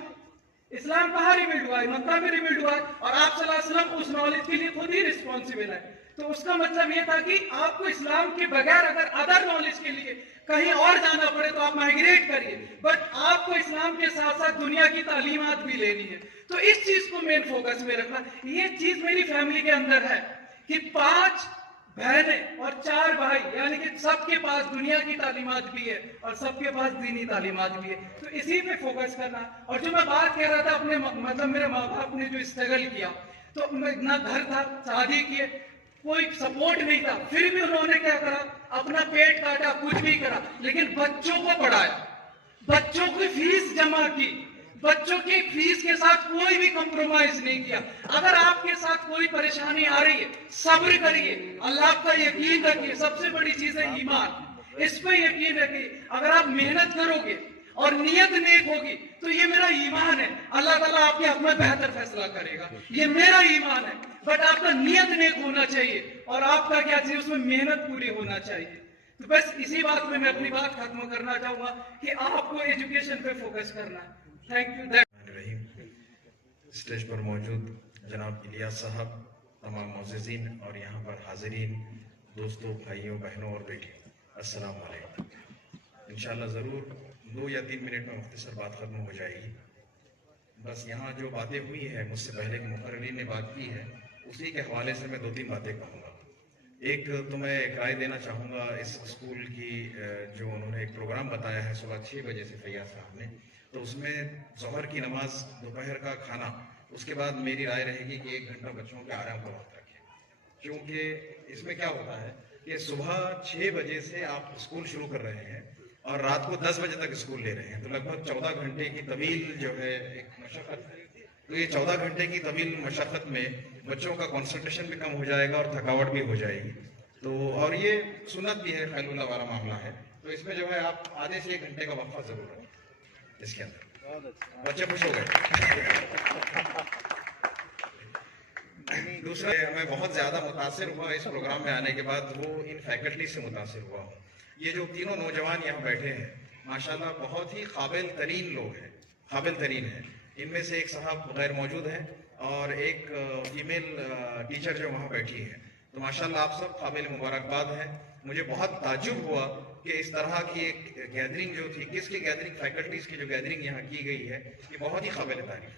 इस्लाम कहाँ रिवील्ड हुआ है, मक्का में रिवील्ड हुआ है, और आप सल्लल्लाहु अलैहि वसल्लम उस नॉलेज के लिए खुद ही रिस्पॉन्सिबल है। तो उसका मतलब ये था कि आपको इस्लाम के बगैर अगर अदर नॉलेज के लिए कहीं और जाना पड़े तो आप माइग्रेट करिए, बट आपको इस्लाम के साथ साथ दुनिया की तालीमात भी लेनी है। तो इस चीज को मेन फोकस में रखना। ये चीज मेरी फैमिली के अंदर है कि 5 बहनें और 4 भाई, यानी कि सबके पास दुनिया की तालीमात भी है और सबके पास दीनी तालीमात भी है। तो इसी पे फोकस करना। और जो मैं बात कह रहा था अपने मतलब मेरे माँ बाप ने जो स्ट्रगल किया, तो ना घर था, शादी किए, कोई सपोर्ट नहीं था, फिर भी उन्होंने क्या करा, अपना पेट काटा, कुछ भी करा, लेकिन बच्चों को पढ़ाया, बच्चों की फीस जमा की, बच्चों की फीस के साथ कोई भी कॉम्प्रोमाइज नहीं किया। अगर आपके साथ कोई परेशानी आ रही है, सब्र करिए, अल्लाह का यकीन रखिए। सबसे बड़ी चीज है ईमान, इस पर यकीन रखिए। अगर आप मेहनत करोगे और नियत नेक होगी तो ये मेरा ईमान है, अल्लाह ताला आपके हक में बेहतर फैसला करेगा, ये मेरा ईमान है। बट आपका नियत नेक होना चाहिए और आपका क्या चाहिए, उसमें मेहनत पूरी होना चाहिए। तो बस इसी बात में मैं अपनी बात खत्म करना चाहूंगा कि आपको एजुकेशन पे फोकस करना है। Thank you. स्टेज पर मौजूद जनाब इलियास साहब, तमाम मुअज़्ज़िज़ीन और यहाँ पर हाज़िरीन, दोस्तों, भाइयों, बहनों और बेटियों, अस्सलाम वालेकुम। इंशाअल्लाह ज़रूर 2 या 3 मिनट में मुख्तसर बात ख़त्म हो जाएगी। बस यहाँ जो बातें हुई है, मुझसे पहले के मुक़र्रिरीन ने बात की है, उसी के हवाले से मैं 2-3 बातें कहूँगा। एक तो मैं एक राय देना चाहूँगा इस स्कूल की, जो उन्होंने एक प्रोग्राम बताया है सुबह 6 बजे से फैयाज साहब ने, तो उसमें ज़ोहर की नमाज, दोपहर का खाना, उसके बाद मेरी राय रहेगी कि 1 घंटा बच्चों के आराम का वक्त रखें। क्योंकि इसमें क्या होता है कि सुबह 6 बजे से आप स्कूल शुरू कर रहे हैं और रात को 10 बजे तक स्कूल ले रहे हैं, तो लगभग 14 घंटे की तवील जो है एक मशक्क़त है। तो ये 14 घंटे की तवील मशक्क़त में बच्चों का कंसंट्रेशन भी कम हो जाएगा और थकावट भी हो जाएगी। तो और ये सुन्नत भी है, खैरुल्लाह वाला मामला है, तो इसमें जो है आप आधे से 1 घंटे का वक्फा जरूर रखें इसके अंदर। बच्चे खुश हो गए। दूसरा, मैं बहुत ज्यादा मुतासिर हुआ इस प्रोग्राम में आने के बाद, वो इन फैकल्टी से मुतासिर हुआ हूँ। ये जो तीनों नौजवान यहाँ बैठे हैं, माशाल्लाह बहुत ही काबिल तरीन लोग हैं, काबिल तरीन हैं। इनमें से एक साहब गैर मौजूद हैं और एक फीमेल टीचर जो वहाँ बैठी है। तो माशाल्लाह आप सब काबिल मुबारकबाद हैं। मुझे बहुत ताज्जुब हुआ कि इस तरह की एक गैदरिंग जो थी, किसकी गैदरिंग, फैकल्टीज की जो गैदरिंग यहाँ की गई है, ये बहुत ही काबिल तारीफ।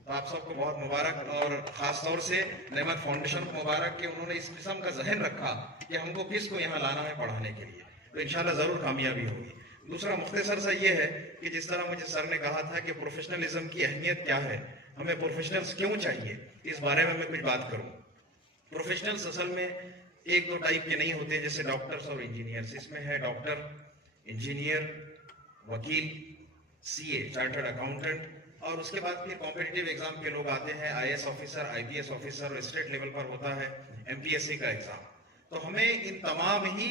तो आप सबको बहुत मुबारक, और ख़ास तौर से नेमत फाउंडेशन को मुबारक कि उन्होंने इस किस्म का जहन रखा कि हमको किसको यहाँ लाना है पढ़ाने के लिए। तो इंशाल्लाह ज़रूर कामयाबी होगी। दूसरा मुख्तसर सा ये है कि जिस तरह मुझे सर ने कहा था कि प्रोफेशनलिज्म की अहमियत क्या है, हमें प्रोफेशनल्स क्यों चाहिए, इस बारे में मैं कुछ बात करूँ। प्रोफेशनल्स असल में 1-2 टाइप के नहीं होते, जैसे डॉक्टर्स और इंजीनियर्स। इसमें है डॉक्टर, इंजीनियर, वकील, CA चार्टर्ड अकाउंटेंट, और उसके बाद फिर कॉम्पिटिटिव एग्जाम के लोग आते हैं, IAS ऑफिसर, IPS ऑफिसर, और स्टेट लेवल पर होता है MPSC का एग्जाम। تو ہمیں ان تمام ہی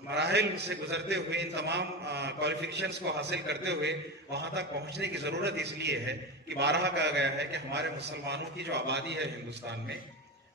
مراحل سے گزرتے ہوئے ان تمام کوالیفیکیشنز کو حاصل کرتے ہوئے وہاں تک پہنچنے کی ضرورت اس لیے ہے کہ بارہا کہا گیا ہے کہ ہمارے مسلمانوں کی جو آبادی ہے ہندوستان میں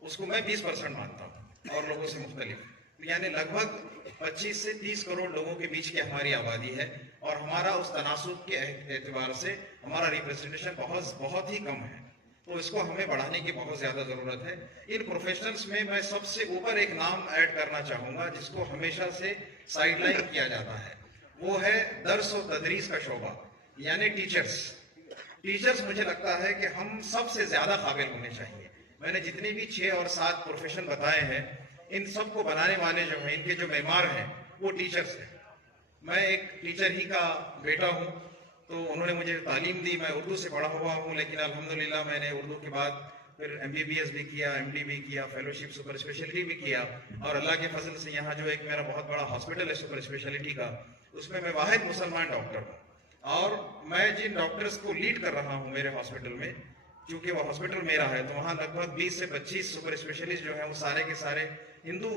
اس کو میں 20% مانتا ہوں اور لوگوں سے مختلف، یعنی لگ بھگ 25 سے 30 کروڑ لوگوں کے بیچ کی ہماری آبادی ہے اور ہمارا اس تناسب کے اعتبار سے ہمارا ریپرزنٹیشن بہت ہی کم ہے، تو اس کو ہمیں بڑھانے کی بہت زیادہ ضرورت ہے۔ ان پروفیشنلز میں میں سب سے اوپر ایک نام ایڈ کرنا چاہوں گا جس کو ہمیشہ سے سائیڈ لائن کیا جاتا ہے، وہ ہے درس و تدریس کا شعبہ، یعنی ٹیچرز مجھے لگتا ہے کہ ہم سب سے زیادہ قابل ہونے چاہیے۔ میں نے جتنے بھی 6 اور 7 پروفیشن بتائے ہیں ان سب کو بنانے والے جو ہیں، ان کے جو معمار ہیں وہ ٹیچرز ہیں۔ میں ایک ٹیچر ہی کا بیٹا ہوں، تو انہوں نے مجھے تعلیم دی، میں اردو سے پڑھا ہوا ہوں، لیکن الحمدللہ میں نے اردو کے بعد پھر MBBS بھی کیا، MD بھی کیا، فیلوشپ سپر اسپیشلٹی بھی کیا، اور اللہ کے فضل سے یہاں جو ایک میرا بہت بڑا ہاسپٹل ہے سپر اسپیشلٹی کا، اس میں واحد مسلمان ڈاکٹر ہوں، اور میں جن ڈاکٹرز کو لیڈ کر رہا ہوں میرے ہاسپٹل میں، چونکہ وہ ہاسپٹل میرا ہے، تو وہاں لگ بھگ 20 سے 25 سپر اسپیشلسٹ جو ہیں وہ سارے کے سارے ہندو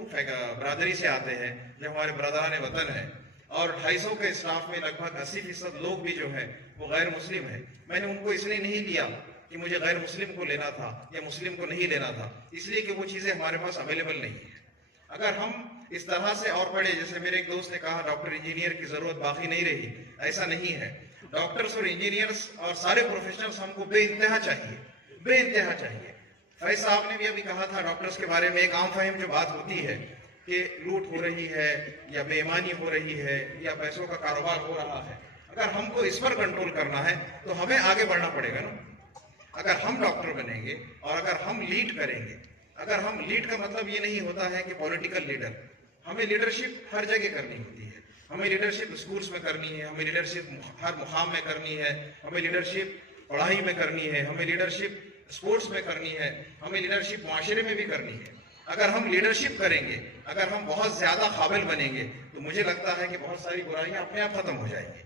برادری سے آتے ہیں جو ہمارے برادران وطن ہیں، اور 250 کے اسٹاف میں لگ بھگ 80% لوگ بھی جو ہیں وہ غیر مسلم ہیں۔ میں نے ان کو اس لیے نہیں لیا کہ مجھے غیر مسلم کو لینا تھا یا مسلم کو نہیں لینا تھا، اس لیے کہ وہ چیزیں ہمارے پاس اویلیبل نہیں ہیں۔ اگر ہم اس طرح سے اور پڑھے، جیسے میرے ایک دوست نے کہا ڈاکٹر انجینئر کی ضرورت باقی نہیں رہی، ایسا نہیں ہے۔ ڈاکٹرز اور انجینئرز اور سارے پروفیشنلز ہم کو بے انتہا چاہیے۔ فیض صاحب نے بھی ابھی کہا تھا ڈاکٹرز کے بارے میں، ایک عام فہم جو بات ہوتی ہے کہ لوٹ ہو رہی ہے یا بے ایمانی ہو رہی ہے یا پیسوں کا کاروبار ہو رہا ہے، اگر ہم کو اس پر کنٹرول کرنا ہے تو ہمیں آگے بڑھنا پڑے گا نا۔ اگر ہم ڈاکٹر بنیں گے اور اگر ہم لیڈ کریں گے، اگر ہم لیڈ کا مطلب یہ نہیں ہوتا ہے کہ پولیٹیکل لیڈر، ہمیں لیڈرشپ ہر جگہ کرنی ہوتی ہے، ہمیں لیڈرشپ اسکولز میں کرنی ہے، ہمیں لیڈرشپ ہر مقام میں کرنی ہے، ہمیں لیڈرشپ پڑھائی میں کرنی ہے، ہمیں لیڈرشپ اسپورٹس میں کرنی ہے، ہمیں لیڈرشپ معاشرے میں بھی کرنی ہے۔ اگر ہم لیڈرشپ کریں گے، اگر ہم بہت زیادہ قابل بنیں گے تو مجھے لگتا ہے کہ بہت ساری برائیاں اپنے آپ ختم ہو جائیں گی۔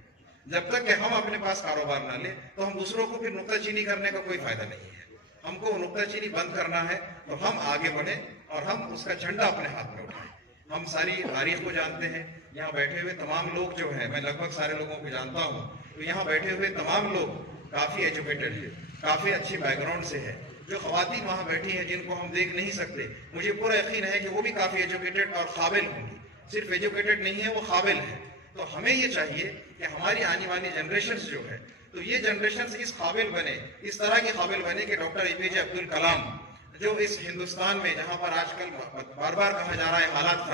جب تک کہ ہم اپنے پاس کاروبار نہ لیں تو ہم دوسروں کو پھر نکتہ چینی کرنے کا کوئی فائدہ نہیں ہے۔ ہم کو نکتہ چینی بند کرنا ہے تو ہم آگے بڑھیں اور ہم اس کا جھنڈا اپنے ہاتھ میں اٹھائیں۔ ہم ساری تاریخ کو جانتے ہیں، یہاں بیٹھے ہوئے تمام لوگ جو ہیں، میں لگ بھگ سارے لوگوں کو جانتا ہوں، تو یہاں بیٹھے ہوئے تمام لوگ کافی ایجوکیٹڈ ہیں، کافی اچھی بیک گراؤنڈ سے ہیں۔ جو خواتین وہاں بیٹھی ہیں جن کو ہم دیکھ نہیں سکتے، مجھے پورا یقین ہے کہ وہ بھی کافی ایجوکیٹڈ اور قابل ہوں گی، صرف ایجوکیٹڈ نہیں ہے، وہ قابل ہے۔ تو ہمیں یہ چاہیے کہ ہماری آنے والی جنریشنز جو ہے، تو یہ جنریشنز اس قابل بنے، اس طرح کی قابل بنے کہ ڈاکٹر APJ عبد الکلام جو اس ہندوستان میں جہاں پر آج کل بار بار کہا جا رہا ہے حالات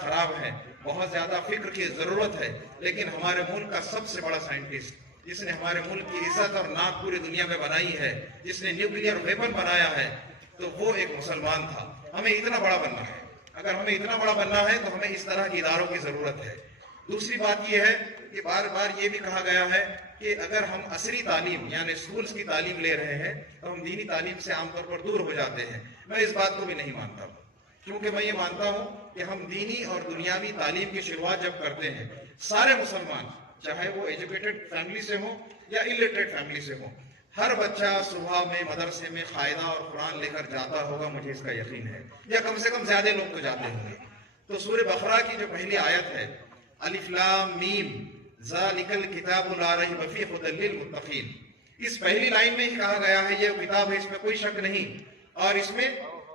خراب ہیں، بہت زیادہ فکر کی ضرورت ہے، لیکن ہمارے ملک کا سب سے بڑا سائنٹسٹ جس نے ہمارے ملک کی عزت اور ناک پوری دنیا میں بنائی ہے، جس نے نیوکلیئر ویپن بنایا ہے، تو وہ ایک مسلمان تھا۔ ہمیں اتنا بڑا بننا ہے، اگر ہمیں اتنا بڑا بننا ہے تو ہمیں اس طرح کے اداروں کی ضرورت ہے۔ دوسری بات یہ ہے کہ بار بار یہ بھی کہا گیا ہے کہ اگر ہم عصری تعلیم یعنی اسکولز کی تعلیم لے رہے ہیں تو ہم دینی تعلیم سے عام طور پر دور ہو جاتے ہیں۔ میں اس بات کو بھی نہیں مانتا ہوں، کیونکہ میں یہ مانتا ہوں کہ ہم دینی اور دنیاوی تعلیم کی شروعات جب کرتے ہیں، سارے مسلمان چاہے وہ ایجوکیٹڈ فیملی سے ہوں یا الٹریٹ فیملی سے ہوں، ہر بچہ صبح میں مدرسے میں قاعدہ اور قرآن لے کر جاتا ہوگا، مجھے اس کا یقین ہے، یا کم سے کم زیادہ لوگ تو جاتے ہوں گے۔ تو سورہ بقرہ کی جو پہلی آیت ہے، الف لام میم ذالک الکتاب لا ریب فیہ ھدی للمتقین، اس پہلی لائن میں ہی کہا گیا ہے یہ کتاب ہے، اس میں کوئی شک نہیں، اور اس میں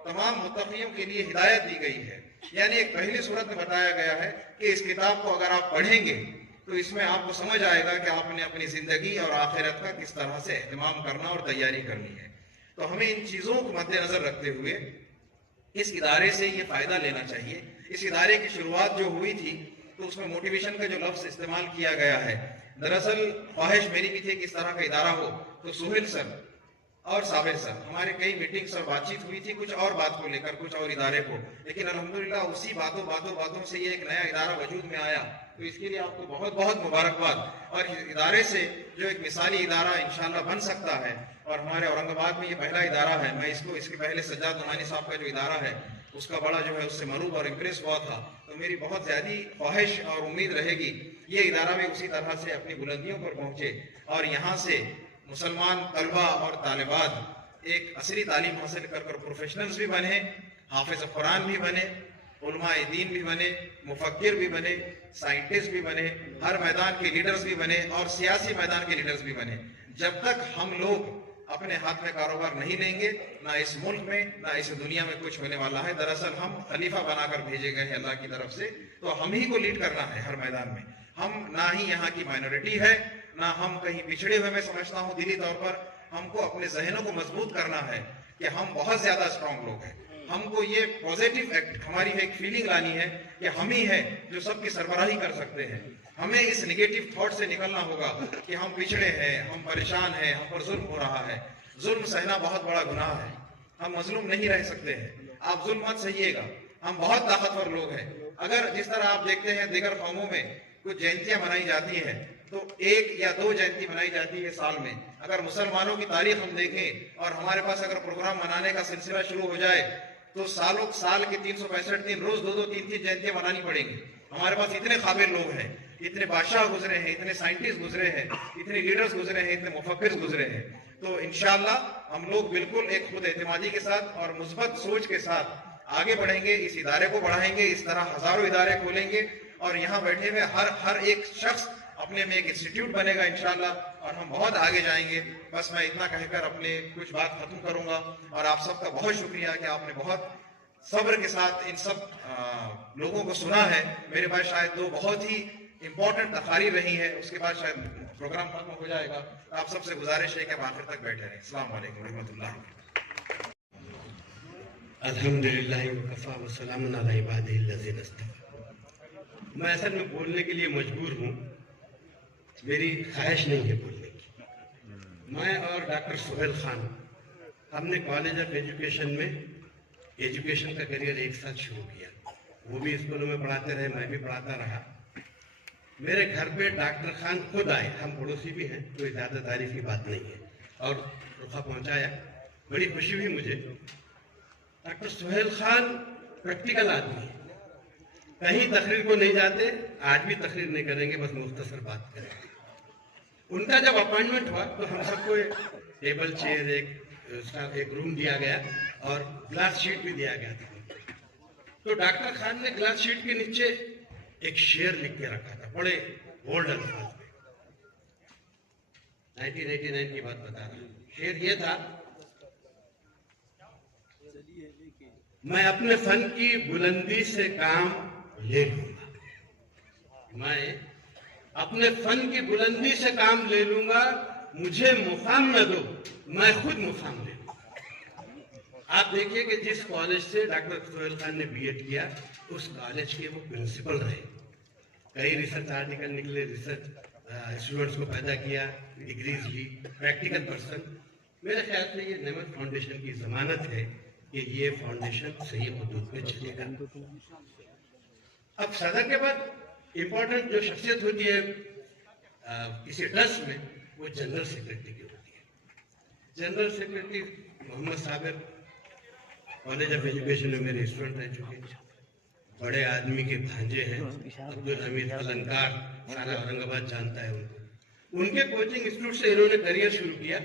تمام متقیوں کے لیے ہدایت دی گئی ہے۔ یعنی ایک پہلی صورت میں بتایا گیا ہے کہ اس کتاب کو اگر آپ پڑھیں گے تو اس میں آپ کو سمجھ آئے گا کہ آپ نے اپنی زندگی اور آخرت کا کس طرح سے اہتمام کرنا اور تیاری کرنی ہے۔ تو ہمیں ان چیزوں کو مد نظر رکھتے ہوئے اس ادارے سے یہ فائدہ لینا چاہیے۔ اس ادارے کی شروعات جو ہوئی تھی تو اس میں موٹیویشن کا جو لفظ استعمال کیا گیا ہے، دراصل خواہش میری بھی تھی کہ اس طرح کا ادارہ ہو، تو سہیل سر اور صابر سر ہمارے کئی میٹنگز اور بات چیت ہوئی تھی کچھ اور بات کو لے کر، کچھ اور ادارے کو، لیکن الحمدللہ اسی باتوں سے یہ ایک نیا ادارہ وجود میں آیا، تو اس کے لیے آپ کو بہت بہت مبارکباد۔ اور اس ادارے سے جو ایک مثالی ادارہ انشاءاللہ بن سکتا ہے، اور ہمارے اورنگ آباد میں یہ پہلا ادارہ ہے، میں اس کے پہلے سجاد نعمانی صاحب کا جو ادارہ ہے اس کا بڑا جو ہے اس سے مروب اور امپریس ہوا تھا، تو میری بہت زیادہ خواہش اور امید رہے گی یہ ادارہ بھی اسی طرح سے اپنی بلندیوں پر پہنچے اور یہاں سے مسلمان طلبہ اور طالبات ایک عصری تعلیم حاصل کر پروفیشنلز بھی بنے، हाफिज कुरान भी बने, उलमाए दीन भी बने, मुफक्किर भी बने, साइंटिस्ट भी बने, हर मैदान के लीडर्स भी बने और सियासी मैदान के लीडर्स भी बने। जब तक हम लोग अपने हाथ में कारोबार नहीं लेंगे, ना इस मुल्क में ना इस दुनिया में कुछ होने वाला है। दरअसल हम खलीफा बनाकर भेजे गए हैं अल्लाह की तरफ से, तो हम ही को लीड करना है हर मैदान में। हम ना ही यहाँ की माइनॉरिटी है, ना हम कहीं पिछड़े हुए, मैं समझता हूँ दिली तौर पर हमको अपने जहनों को मजबूत करना है कि हम बहुत ज्यादा स्ट्रांग लोग हैं। हमको ये पॉजिटिव हमारी एक फीलिंग लानी है कि हम ही है जो सबकी सरबराही कर सकते हैं। हमें इस निगेटिव थॉट से निकलना होगा कि हम पिछड़े हैं, हम परेशान हैं, हम पर जुल्म हो रहा है। जुल्म सहना बहुत बड़ा गुनाह है, हम मजलूम नहीं रह सकते हैं। आप जुल्म मत सहिएगा, हम बहुत ताकतवर लोग हैं। अगर जिस तरह आप देखते हैं दीगर कौमों में कुछ जयंतियां मनाई जाती हैं तो 1 या 2 जयंती मनाई जाती है साल में। अगर मुसलमानों की तारीख हम देखें और हमारे पास अगर प्रोग्राम मनाने का सिलसिला शुरू हो जाए तो साल के 365 दिन रोज 2-2, 3-3 जयंतियां मनानी पड़ेंगी। हमारे पास इतने काबिल लोग हैं, इतने बादशाह गुजरे हैं, इतने साइंटिस्ट गुजरे हैं, इतने लीडर्स गुजरे हैं, इतने मुफक्किर गुजरे हैं। तो इंशाअल्लाह हम लोग बिल्कुल एक खुद एतमादी के साथ और मुस्बत सोच के साथ आगे बढ़ेंगे, इस इदारे को बढ़ाएंगे। इस तरह हजारों इदारे खोलेंगे और यहाँ बैठे हुए हर एक शख्स अपने में एक इंस्टीट्यूट बनेगा इंशाअल्लाह, और हम बहुत आगे जाएंगे। बस मैं इतना कहकर अपने कुछ बात खत्म करूंगा और आप सबका बहुत शुक्रिया कि आपने बहुत सब्र के साथ इन सब लोगों को सुना है। मेरे पास शायद 2 बहुत ही इंपॉर्टेंट तकारीर रही है, उसके बाद शायद प्रोग्राम खत्म हो जाएगा। तो आप सबसे गुजारिश है कि आप आखिर तक बैठे रहें। अस्सलाम वालेकुम रहमतुल्लाह। अल्हम्दुलिल्लाह वकफ़ा व सलामुन अला इबादिहिल्लज़ीना इस्तफ़ा। मैं असल में बोलने के लिए मजबूर हूँ, मेरी ख्वाहिश नहीं है बोलने की। मैं और डॉक्टर सुहेल खान हमने कॉलेज ऑफ एजुकेशन में एजुकेशन का करियर एक साथ शुरू किया। वो भी स्कूलों में पढ़ाते रहे, मैं भी पढ़ाता रहा। मेरे घर पे डॉक्टर खान खुद आए, हम पड़ोसी भी हैं, कोई ज़्यादा तारीफ की बात नहीं है, और रुखा पहुंचाया। बड़ी खुशी हुई मुझे। डॉक्टर सुहेल खान प्रैक्टिकल आदमी है, कहीं तकरीर को नहीं जाते, आज भी तकरीर नहीं करेंगे, बस मुख्तसर बात करेंगे। उनका जब अपॉइंटमेंट हुआ तो हम सबको एक टेबल चेयर, एक रूम दिया गया और ग्लास शीट भी दिया गया था। तो डॉक्टर खान ने ग्लास शीट के नीचे एक शेर लिख के रखा था, बड़े बोल्ड अल्फाज में। 1989 की बात बता रहा हूं। शेर ये था, मैं अपने फन की बुलंदी से काम ले लूंगा। मैं अपने फन की बुलंदी से काम ले लूंगा, मुझे मुकाम न दो, मैं खुद मुकाम ले लूंगा। आप देखिए कि जिस कॉलेज से डॉक्टर सुहेल खान ने बीएड किया, उस कॉलेज के वो प्रिंसिपल रहे। कई रिसर्च आर्टिकल निकले, रिसर्च स्टूडेंट्स को पैदा किया, डिग्रीज ली, प्रैक्टिकल पर्सन। मेरे ख्याल से ये नेमत फाउंडेशन की जमानत है कि ये फाउंडेशन सही हुदूद में चलेगा। अब सदर के बाद इंपॉर्टेंट जो शख्सियत होती है किसी ट्रस्ट में, वो जनरल सेक्रेटरी की होती है। General secretary Mohammad Sabir college of education में मेरे स्टूडेंट रह चुके हैं, बड़े आदमी के भांजे हैं, अब्दुल हमीद अलंकार, सारा औरंगाबाद जानता है उनको। उनके कोचिंग इंस्टीट्यूट से इन्होंने करियर शुरू किया,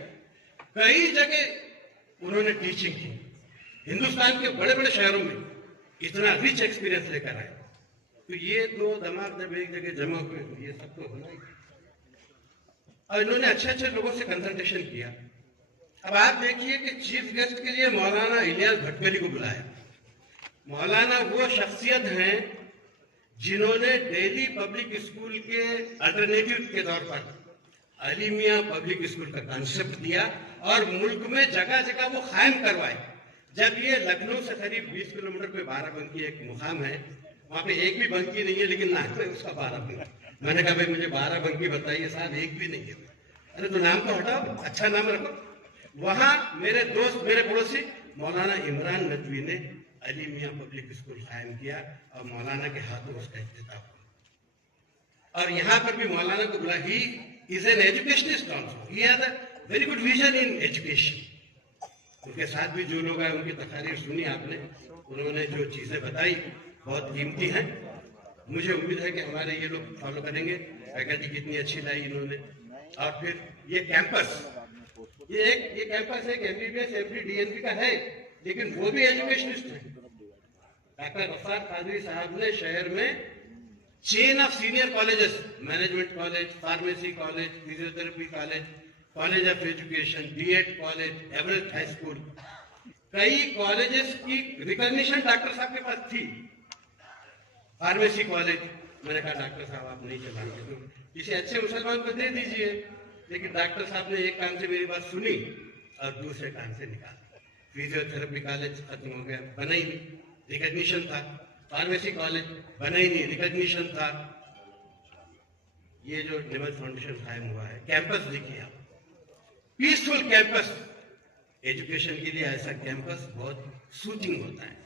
कई जगह उन्होंने टीचिंग की, हिंदुस्तान के बड़े बड़े शहरों में इतना रिच एक्सपीरियंस लेकर आए। तो ये 2 दिमाग जब एक जगह जमा हुए, ये सब तो होना ही। और इन्होंने अच्छे अच्छे लोगों से कंसल्टेशन किया। अब आप देखिए कि चीफ गेस्ट के लिए मौलाना इलियास भटकरी को बुलाया। मौलाना वो शख्सियत हैं जिन्होंने दिल्ली पब्लिक स्कूल के अल्टरनेटिव के तौर पर अली मियां पब्लिक स्कूल का कॉन्सेप्ट दिया और मुल्क में जगह जगह वो कायम करवाए। जब ये लखनऊ से करीब 20 किलोमीटर पे बाराबंकी एक मुकाम है, वहां पे एक भी बंकी नहीं है, लेकिन नाम है उसका बाराबंकी। मैंने कहा भाई मुझे बाराबंकी बताइए, साहब एक भी नहीं है। अरे तो नाम तो हटाओ, अच्छा नाम रखो। वहां मेरे दोस्त, मेरे पड़ोसी मौलाना इमरान नदवी ने अली मियां पब्लिक स्कूल कायम किया और मौलाना के हाथों उसका इफ्तिताह हुआ। और यहाँ पर भी मौलाना को बुला, he is an educationist also, he has a very good vision in education. उनके साथ भी जो लोग आए उनकी तकारीर सुनी आपने, उन्होंने जो चीजें बताई बहुत कीमती हैं। मुझे उम्मीद है कि हमारे ये लोग फॉलो करेंगे। फैकल्टी कितनी अच्छी लाई इन्होंने। और फिर ये कैंपस, ये कैंपस एक MBBS MD DNB का है, लेकिन वो भी एजुकेशनिस्ट है। डॉक्टर गफ्फार कादरी साहब ने शहर में chain of senior colleges, management college, pharmacy college, physiotherapy college, college of education, D Ed college, Everest high school, कई कॉलेजेस की रिकॉग्निशन डॉक्टर साहब के पास थी। फार्मेसी कॉलेज, मैंने कहा डॉक्टर साहब आप नहीं चलाएंगे तो किसी अच्छे मुसलमान को दे दीजिए, लेकिन डॉक्टर साहब ने एक कान से मेरी बात सुनी और दूसरे कान से निकाला। फिजियोथेरेपी कॉलेज खत्म हो गया, बना ही नहीं, रिकॉग्निशन था। फार्मेसी कॉलेज बना ही नहीं, रिकॉग्निशन था। ये जो नेमत फाउंडेशन कायम हुआ है, कैंपस देखिए आप, पीसफुल कैंपस, एजुकेशन के लिए ऐसा कैंपस बहुत सूथिंग होता है।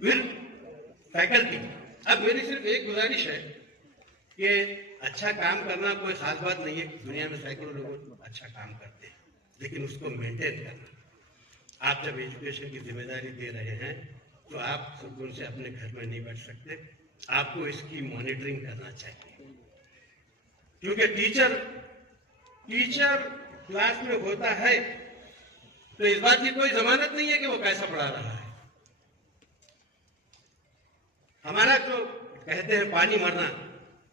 फिर फैकल्टी, अब मेरी सिर्फ एक गुजारिश है कि अच्छा काम करना कोई खास बात नहीं है, दुनिया में सैकड़ों लोग अच्छा काम करते हैं, लेकिन उसको मेंटेन करना। आप जब एजुकेशन की जिम्मेदारी दे रहे हैं तो आप सुकून से अपने घर में नहीं बैठ सकते, आपको इसकी मॉनिटरिंग करना चाहिए। क्योंकि टीचर क्लास में होता है तो इस बात की कोई जमानत नहीं है कि वो कैसा पढ़ा रहा है। हमारा जो कहते हैं पानी मरना,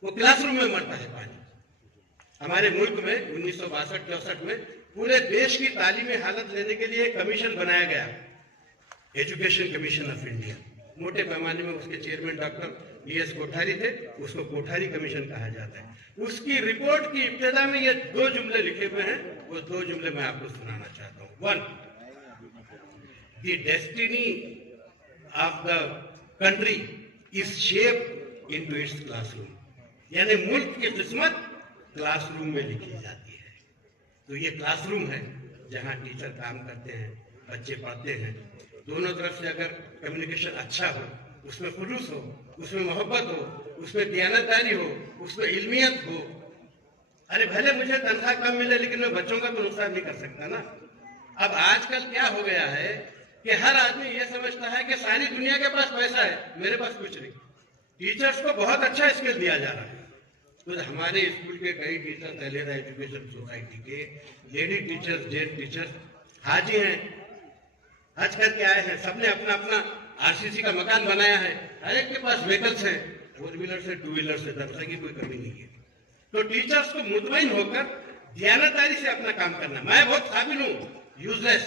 वो क्लासरूम में मरता है पानी। हमारे मुल्क में 1962-64 में पूरे देश की तालीमी हालत लेने के लिए कमीशन बनाया गया, एजुकेशन कमीशन ऑफ इंडिया। मोटे पैमाने में उसके चेयरमैन डॉक्टर DS कोठारी थे, उसको कोठारी कमीशन कहा जाता है। उसकी रिपोर्ट की इब्तिदा में ये 2 जुमले लिखे हुए हैं, वो 2 जुमले मैं आपको सुनाना चाहता हूँ। 1, the destiny of the country is shaped into its classroom, यानी मुल्क की किस्मत क्लासरूम में लिखी जाती है। तो ये क्लासरूम है जहाँ टीचर काम करते हैं, बच्चे पढ़ते हैं। दोनों तरफ से अगर कम्युनिकेशन अच्छा हो, उसमें खुलूस हो, उसमें मोहब्बत हो, उसमें दयानतदारी हो, उसमें इल्मियत हो। अरे भले मुझे तनख्वाह कम मिले, लेकिन मैं बच्चों का तो नुकसान नहीं कर सकता ना। अब आजकल क्या हो गया है कि हर आदमी ये समझता है कि सारी दुनिया के पास पैसा है, मेरे पास कुछ नहीं। टीचर्स को बहुत अच्छा स्किल दिया जा रहा है। तो हमारे स्कूल के कई टीचर तलेरा एजुकेशन सोसाइटी के लेडी टीचर्स, जेंट्स टीचर्स हाजी हैं, हज करके आए हैं, सबने अपना अपना RCC का मकान बनाया है, हर एक के पास व्हीकल्स हैं, 4 व्हीलर से 2 व्हीलर से, दर्जा की कोई कमी नहीं है। तो टीचर्स को मुतमईन होकर दयानतदारी से अपना काम करना। मैं बहुत काबिल हूँ, यूजलेस,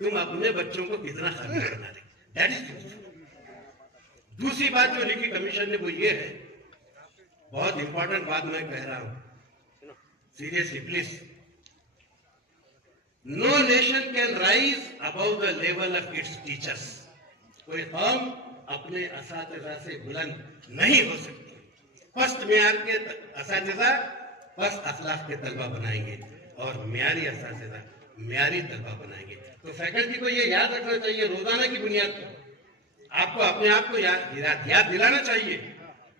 तुम अपने बच्चों को कितना काबिल बना रहे, दैट इज। दूसरी बात जो लिखी कमीशन ने वो ये है, बहुत इंपॉर्टेंट बात मैं कह रहा हूं, seriously please. No nation can rise above the level of its teachers. कोई कौम अपने असातिज़ा से बुलंद नहीं हो सकती। फर्स्ट मेयार के असातिज़ा फर्स्ट अखलाक के तलबा बनाएंगे और मेयारी असातिज़ा मेयारी तलबा बनाएंगे। तो फैकल्टी को ये याद रखना चाहिए रोजाना की बुनियाद पर, आपको अपने आप को याद दिलाना चाहिए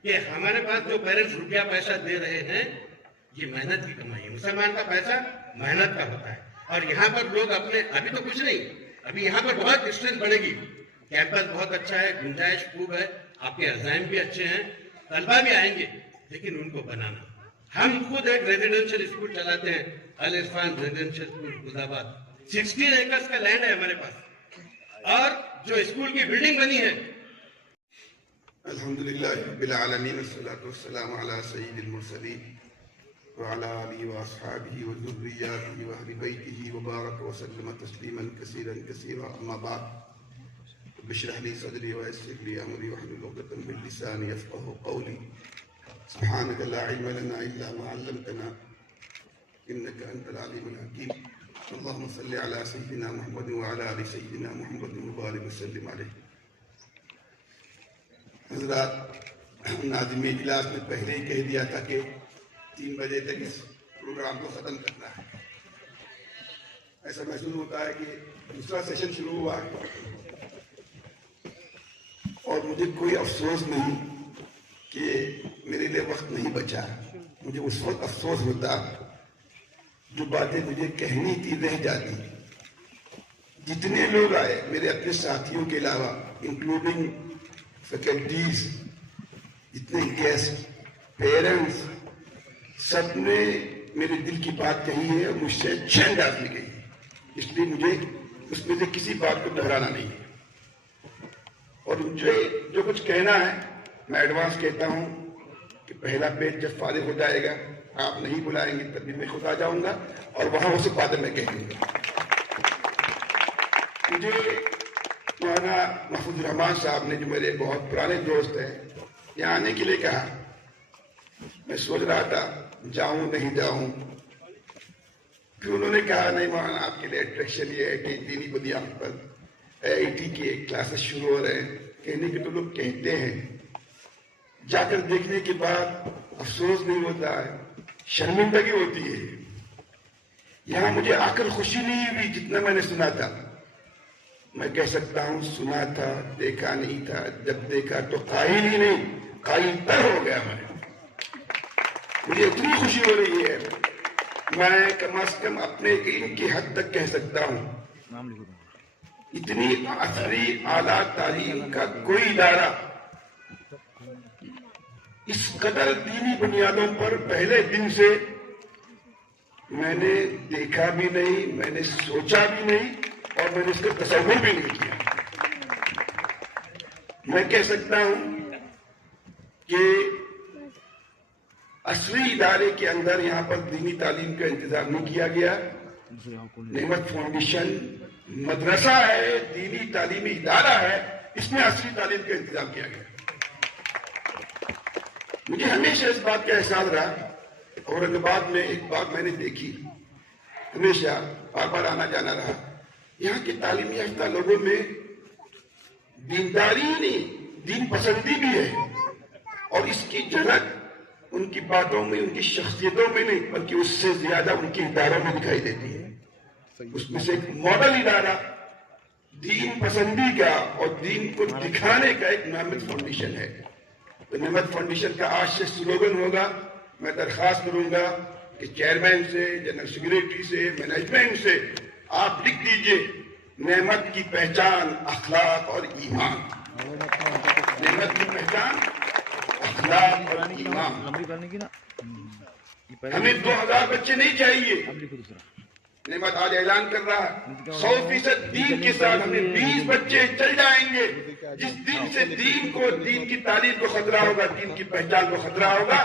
कि हमारे पास जो पेरेंट्स रुपया पैसा दे रहे हैं, ये मेहनत की कमाई है। मुसलमान का पैसा मेहनत का होता है। और यहाँ पर लोग अपने, अभी तो कुछ नहीं, अभी यहाँ पर बहुत स्ट्रेंथ बढ़ेगी। कैंपस बहुत अच्छा है, गुंजाइश खूब है, आपके अज़ाइम भी अच्छे हैं, तलबा भी आएंगे, लेकिन उनको बनाना। हम खुद एक रेजिडेंशियल स्कूल चलाते हैं, अल Irfan residential school Khudabad. 16 acres का लैंड है हमारे पास, और जो स्कूल की बिल्डिंग बनी है। अल्हम्दुलिल्लाह रब्बिल आलमीन वस्सलातु वस्सलामु अला सय्यिदिल मुरसलीन व अला आलिहि व अस्हाबिहि व ज़ुर्रिय्यातिहि व अहलि बैतिहि व बारक व सल्लम तस्लीमन कसीरन कसीरा। अम्मा बाद, बिश्रह ली सदरी व यस्सिर ली अमरी वहलुल उक़दतम मिन लिसानी यफ़क़हू क़ौली। सुब्हानका ला इल्म लना इल्ला मा अल्लमतना इन्नका अंतल अलीमुल हकीम। अल्लाहुम्मा सल्लि अला सय्यिदिना मुहम्मद व अला आलि सय्यिदिना मुहम्मद व बारिक व सल्लिम अलैहि। हज़रात, नाज़िम इजलास ने पहले ही कह दिया था कि 3 बजे तक इस प्रोग्राम को ख़त्म करना है। ऐसा महसूस होता है कि दूसरा सेशन शुरू हुआ है और मुझे कोई अफसोस नहीं कि मेरे लिए वक्त नहीं बचा। मुझे उस वक्त अफसोस होता जो बातें मुझे कहनी थी रह जाती। जितने लोग आए मेरे अपने साथियों के अलावा, इंक्लूडिंग फैकल्टीज, जितने गेस्ट, पेरेंट्स, सबने मेरे दिल की बात कही है और मुझसे चैन डाल ली गई। इसलिए मुझे उसमें से किसी बात को दोहराना नहीं है। اور مجھے جو کچھ کہنا ہے میں ایڈوانس کہتا ہوں کہ پہلا پیج جب فارغ ہو جائے گا آپ نہیں بلائیں گے تب بھی میں خود آ جاؤں گا اور وہاں وہ سب باتیں میں کہہ دوں گا. مجھے مولانا محفوظ الرحمان صاحب نے جو میرے بہت پرانے دوست ہیں یہاں آنے کے لیے کہا. میں سوچ رہا تھا جاؤں نہیں جاؤں. پھر انہوں نے کہا نہیں مولانا آپ کے لیے اٹریکشن یہ ہے کہ دینی بنیاد پر IIT کے کلاسز شروع ہو رہے ہیں. کہنے کے تو لوگ کہتے ہیں, جا کر دیکھنے کے بعد افسوس نہیں ہوتا ہے, شرمندگی ہوتی ہے. یہاں مجھے آ کر خوشی نہیں ہوئی جتنا میں نے سنا تھا. میں کہہ سکتا ہوں سنا تھا دیکھا نہیں تھا, جب دیکھا تو قائل ہی نہیں قائل تر ہو گیا. مجھے اتنی خوشی ہو رہی ہے میں کم از کم اپنے علم کی حد تک کہہ سکتا ہوں اتنی اثری اعلیٰ تعلیم کا کوئی ادارہ اس قدر دینی بنیادوں پر پہلے دن سے میں نے دیکھا بھی نہیں, میں نے سوچا بھی نہیں اور میں نے اس کا تصور بھی نہیں کیا. میں کہہ سکتا ہوں کہ عصری ادارے کے اندر یہاں پر دینی تعلیم کا انتظام نہیں کیا گیا. نعمت فاؤنڈیشن مدرسہ ہے, دینی تعلیمی ادارہ ہے, اس میں عصری تعلیم کا انتظام کیا گیا. مجھے ہمیشہ اس بات کا احساس رہا. اورنگ آباد میں ایک بات میں نے دیکھی, ہمیشہ بار بار آنا جانا رہا. یہاں کے تعلیم یافتہ لوگوں میں دینداری نہیں دین پسندی بھی ہے, اور اس کی جھلک ان کی باتوں میں, ان کی شخصیتوں میں نہیں بلکہ اس سے زیادہ ان کے اداروں میں دکھائی دیتی ہے. اس میں سے ایک ماڈل ادارہ دین پسندی کا اور دین کو دکھانے کا ایک نعمت فاؤنڈیشن ہے. تو نعمت فاؤنڈیشن کا آج سے سلوگن ہوگا. میں درخواست کروں گا کہ چیئرمین سے, جنرل سیکریٹری سے, مینجمنٹ سے آپ لکھ دیجئے نعمت کی پہچان اخلاق اور ایمان. نعمت کی پہچان اخلاق اور ایمان. ہمیں 2000 بچے نہیں چاہیے. نعمت آج اعلان کر رہا ہے 100% دین کے ساتھ ہمیں 20 بچے چل جائیں گے. جس دن سے دین کو, دین کی تعلیم کو خطرہ ہوگا, دین کی پہچان کو خطرہ ہوگا,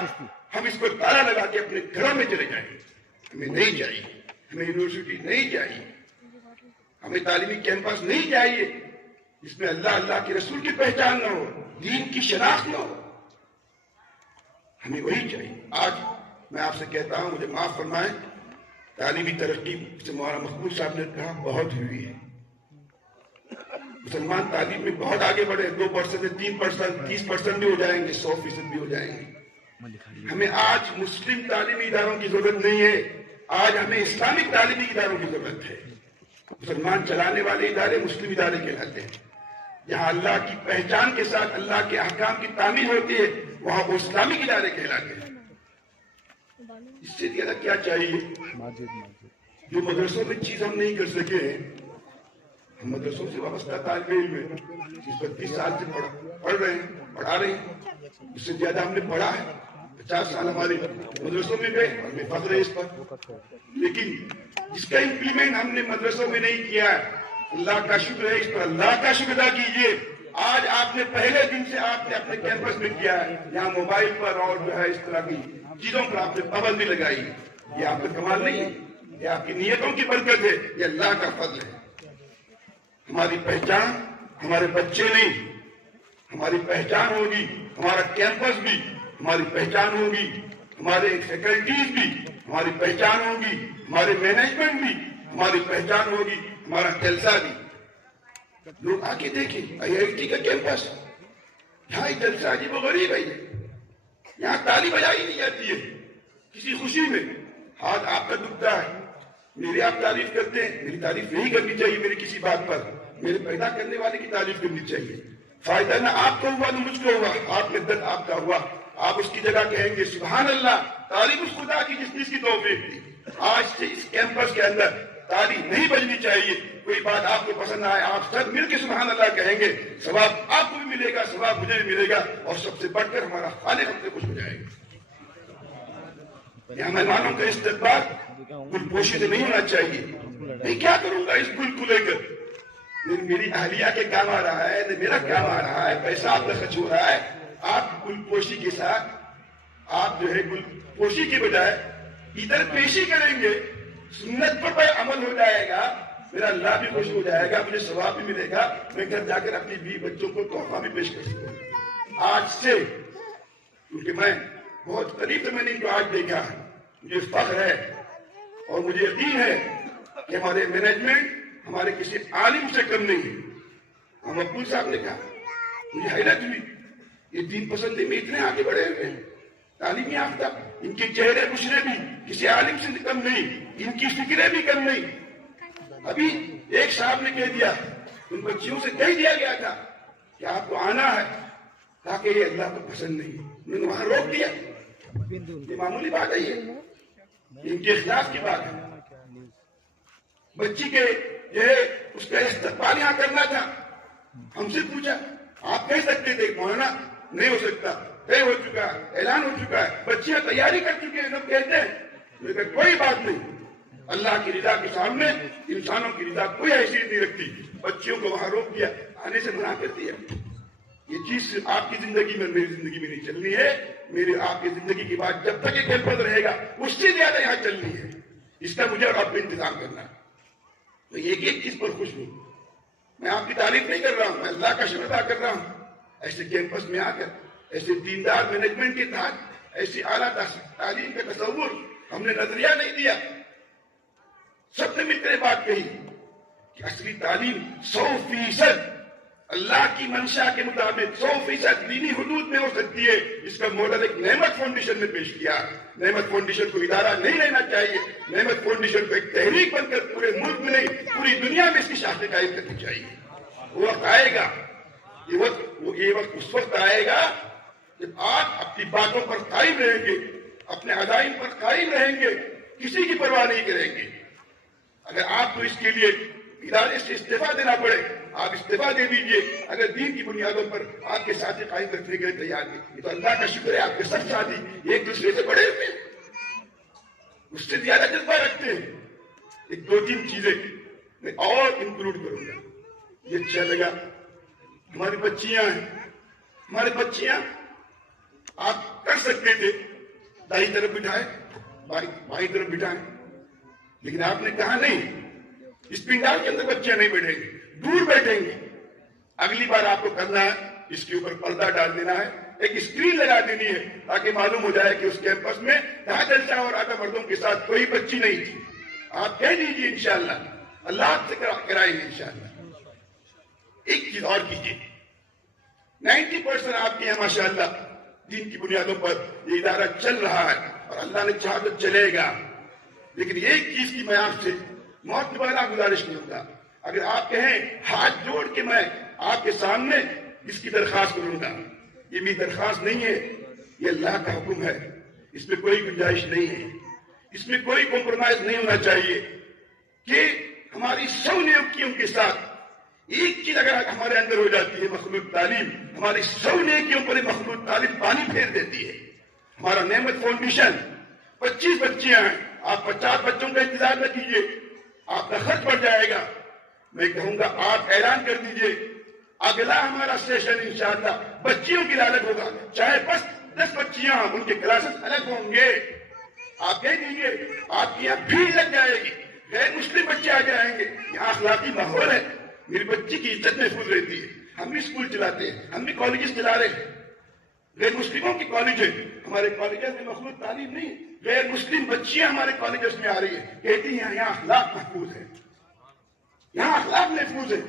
ہم اس کو تالا لگا کے اپنے گھروں میں چلے جائیں گے. ہمیں نہیں چاہیے, ہمیں یونیورسٹی نہیں چاہیے, ہمیں تعلیمی کیمپس نہیں چاہیے جس میں اللہ اللہ کے رسول کی پہچان نہ ہو, دین کی شناخت نہ ہو. ہمیں وہی چاہیے. آج میں آپ سے کہتا ہوں, مجھے معاف فرمائیں, تعلیمی ترقی سے مولانا مقبول صاحب نے کہا بہت ہوئی ہے. مسلمان تعلیم میں بہت آگے بڑھے, 2% سے 3%, 30% بھی ہو جائیں گے, 100% بھی ہو جائیں گے. ہمیں آج مسلم تعلیمی اداروں کی ضرورت نہیں ہے, آج ہمیں اسلامک تعلیمی اداروں کی ضرورت ہے. مسلمان چلانے والے ادارے مسلم ادارے کہلاتے ہیں. جہاں اللہ کی پہچان کے ساتھ اللہ کے احکام کی تعمیر ہوتی ہے وہاں وہ اسلامک ادارے کہلاتے ہیں. اس سے زیادہ کیا چاہیے؟ جو مدرسوں میں چیز ہم نہیں کر سکے ہیں, ہم مدرسوں سے وابستہ طالب علم ہیں, 32 سال سے پڑھ رہے ہیں, پڑھا رہے ہیں. اس سے زیادہ ہم نے پڑھا ہے. 50 سال ہمارے مدرسوں میں گئے اور ہمیں فخر ہے اس پر. لیکن جس کا امپلیمنٹ ہم نے مدرسوں میں نہیں کیا ہے, اللہ کا شکر ہے, اس پر اللہ کا شکر ادا کیجیے. آج آپ نے پہلے دن سے آپ نے اپنے کیمپس میں کیا ہے, یہاں موبائل پر اور جو ہے اس طرح کی چیزوں پر آپ نے پابندی لگائی ہے. یہ آپ کا کمال نہیں ہے, یہ آپ کی نیتوں کی برکت ہے, یہ اللہ کا فضل ہے. ہماری پہچان ہمارے بچے نہیں, ہماری پہچان ہوگی ہمارا کیمپس بھی, ہماری پہچان ہوگی ہمارے فیکلٹیز بھی, ہماری پہچان ہوگی ہمارے مینجمنٹ بھی, ہماری پہچان ہوگی ہمارا جلسہ بھی. لوگ آ کے دیکھیں IIT کا کیمپس, یہاں ایک جلسہ عجیب و غریب ہے. یہاں تالی بجائی نہیں جاتی ہے کسی خوشی میں. ہاتھ آپ کا دکھتا ہے, میری آپ تعریف کرتے ہیں, میری تعریف نہیں کرنی چاہیے میری کسی بات پر, میرے پیدا کرنے والے کی تعریف کرنی چاہیے. فائدہ نہ آپ کو ہوا نہ مجھ کو ہوا, ہاتھ میں درد آپ کا ہوا, آپ اس کی جگہ کہیں گے سبحان اللہ, تعریف اس خدا کی جس نے اس کی توفیق دی. آج سے اس کیمپس کے اندر تالی نہیں بجنی چاہیے. کوئی بات آپ کو پسند آئے, آپ سب مل کے سبحان اللہ کہیں گے, ثواب آپ کو بھی ملے گا, ثواب مجھے بھی ملے گا, اور سب سے بڑھ کر ہمارا خالق ہم سے خوش ہو جائے گا. یہاں مہمانوں کا استقبال گل پوشی سے نہیں ہونا چاہیے. میں کیا کروں گا اس گل کو لے کر, मेरी अहलिया के काम आ रहा है, न मेरा काम आ रहा है, पैसा आपका खर्च हो रहा है। आप गुलपोशी के साथ आप जो है गुलपोशी के बजाय इधर पेशी करेंगे, सुन्नत पर अमल हो जाएगा, मेरा अल्लाह भी खुश हो जाएगा, मुझे सवाब भी मिलेगा, मैं घर जाकर अपनी बीवी बच्चों को तोहफा भी पेश कर सकूंगा। आज से, क्योंकि मैं बहुत करीब से मैंने इनको आज देखा, मुझे फख्र है और मुझे यकीन है कि हमारे मैनेजमेंट हमारे किसी आलिम से कम नहीं है। हम अब्दुल साहब ने कहा, मुझे हैरत हुई, ये दीन पसंदी में इतने आगे बढ़े हुए हैं, तालीम याफ्ता, इनके चेहरे बुशरे भी किसी आलिम से कम नहीं, इनकी फिक्रें भी कम नहीं। अभी एक साहब ने कह दिया, उन बच्चियों से कह दिया गया था कि आपको आना है, ताकि ये अल्लाह को पसंद नहीं, उन्होंने वहां रोक दिया। ये मामूली बात है, ये इनके खिलाफ की बात है। बच्ची के जो है उसका इस्तकबाल यहाँ करना था, हमसे पूछा, आप कह सकते थे मौलाना नहीं हो सकता, तय हो चुका है, ऐलान हो चुका है, बच्चियां तैयारी कर चुके हैं, लोग कहते हैं। लेकिन कोई बात नहीं, अल्लाह की रिदा के सामने इंसानों की रिदा कोई हैसियत नहीं रखती। बच्चियों को वहां रोक दिया, आने से मना कर दिया। ये चीज आपकी जिंदगी में, मेरी जिंदगी में नहीं चलनी है। मेरी आपकी जिंदगी की बात जब तक ये कैंपस रहेगा उससे ज्यादा यहाँ चलनी है। इसका मुझे और आपको इंतजाम करना है। तो एक एक चीज पर खुश हूं, मैं आपकी तारीफ नहीं कर रहा हूं, मैं अल्लाह का शुक्र अदा कर रहा हूं। ऐसे कैंपस में आकर, ऐसे दीनदार मैनेजमेंट के तहत, ऐसी आला तालीम का तस्वुर हमने नजरिया नहीं दिया। सबने मिलकर बात कही कि असली तालीम 100% अल्लाह की मंशा के मुताबिक 100% दीनी हुदूद में हो सकती है। इसका मॉडल एक नेमत फाउंडेशन ने पेश किया। नेमत फाउंडेशन को इदारा नहीं रहना चाहिए, नेमत फाउंडेशन को एक तहरीक बनकर पूरे मुल्क में नहीं, पूरी दुनिया में इसकी शाखें कायम करनी चाहिए। वो वक्त आएगा, ये वक्त उस वक्त आएगा जब आप अपनी बातों पर कायम रहेंगे, अपने अदाइन पर कायम रहेंगे, किसी की परवाह नहीं करेंगे। अगर आपको इसके लिए इदारे से इस्तीफा देना पड़े, आप इस्तीफा दे दीजिए। अगर दीन की बुनियादों पर आपके साथी कायम रखने के लिए तैयार नहीं, ये तो अल्लाह का शुक्र है, आपके सब साथी एक दूसरे से बड़े हुए हैं, उससे ज्यादा जज्बा रखते हैं। एक दो तीन चीजें मैं और इंक्लूड करूंगा। ये अच्छा लगा, हमारी बच्चियां हैं, हमारी बच्चियां आप कर सकते थे दाई तरफ बिठाए, बाई तरफ बिठाए, लेकिन आपने कहा नहीं, इस पिंडाल के अंदर बच्चियां नहीं बैठेंगे, दूर बैठेंगे। अगली बार आपको करना है, इसके ऊपर पर्दा डाल देना है, एक स्क्रीन लगा देनी है, ताकि मालूम हो जाए कि उस कैंपस में कहा जलसा हो रहा था, मर्दों के साथ कोई बच्ची नहीं थी। आप कह दीजिए इंशाअल्लाह, अल्लाह से कराएंगे इंशाअल्लाह। एक चीज और कीजिए, 90% आपके यहाँ माशाअल्लाह दीन की बुनियादों पर ये इदारा चल रहा है और अल्लाह ने चाहा तो चलेगा। लेकिन एक चीज की मैं आपसे बहुत दोबारा गुजारिश करूंगा, अगर आप कहें हाथ जोड़ के मैं आपके सामने इसकी दरखास्त करूंगा, ये मेरी दरखास्त नहीं है, ये अल्लाह का हुक्म है, इसमें कोई गुंजाइश नहीं है, इसमें कोई कॉम्प्रोमाइज नहीं होना चाहिए कि हमारी 100 नियुक्तियों के साथ एक चीज अगर हमारे अंदर हो जाती है, मखलूक तालीम, हमारी 100 नेकियों पर मखलूक तालीम पानी फेर देती है। हमारा नेमत फाउंडेशन 25 बच्चियां हैं, आप 50 बच्चों का इंतजार न कीजिए, आपका खर्च बढ़ जाएगा। मैं कहूंगा आप ऐलान कर दीजिए, अगला हमारा सेशन इंशाअल्लाह बच्चियों की लालच होगा, चाहे बस 10 बच्चियां, उनके क्लासेस अलग होंगे। आप कह दीजिए, आपकी यहाँ भीड़ लग जाएगी, गैर मुस्लिम बच्चे आ जाएंगे, यहाँ अखलाकी माहौल है, मेरी बच्ची की इज्जत महफूज रहती है। हम भी स्कूल चलाते हैं, हम भी कॉलेजेस चला रहे हैं, गैर मुस्लिमों की कॉलेज है, हमारे कॉलेजेस में मखलूक तालीम नहीं, गैर मुस्लिम बच्चियां हमारे कॉलेजेस में आ रही है, कहती हैं यहाँ अखलाक महफूज है, यहाँ अखलाक महफूज है।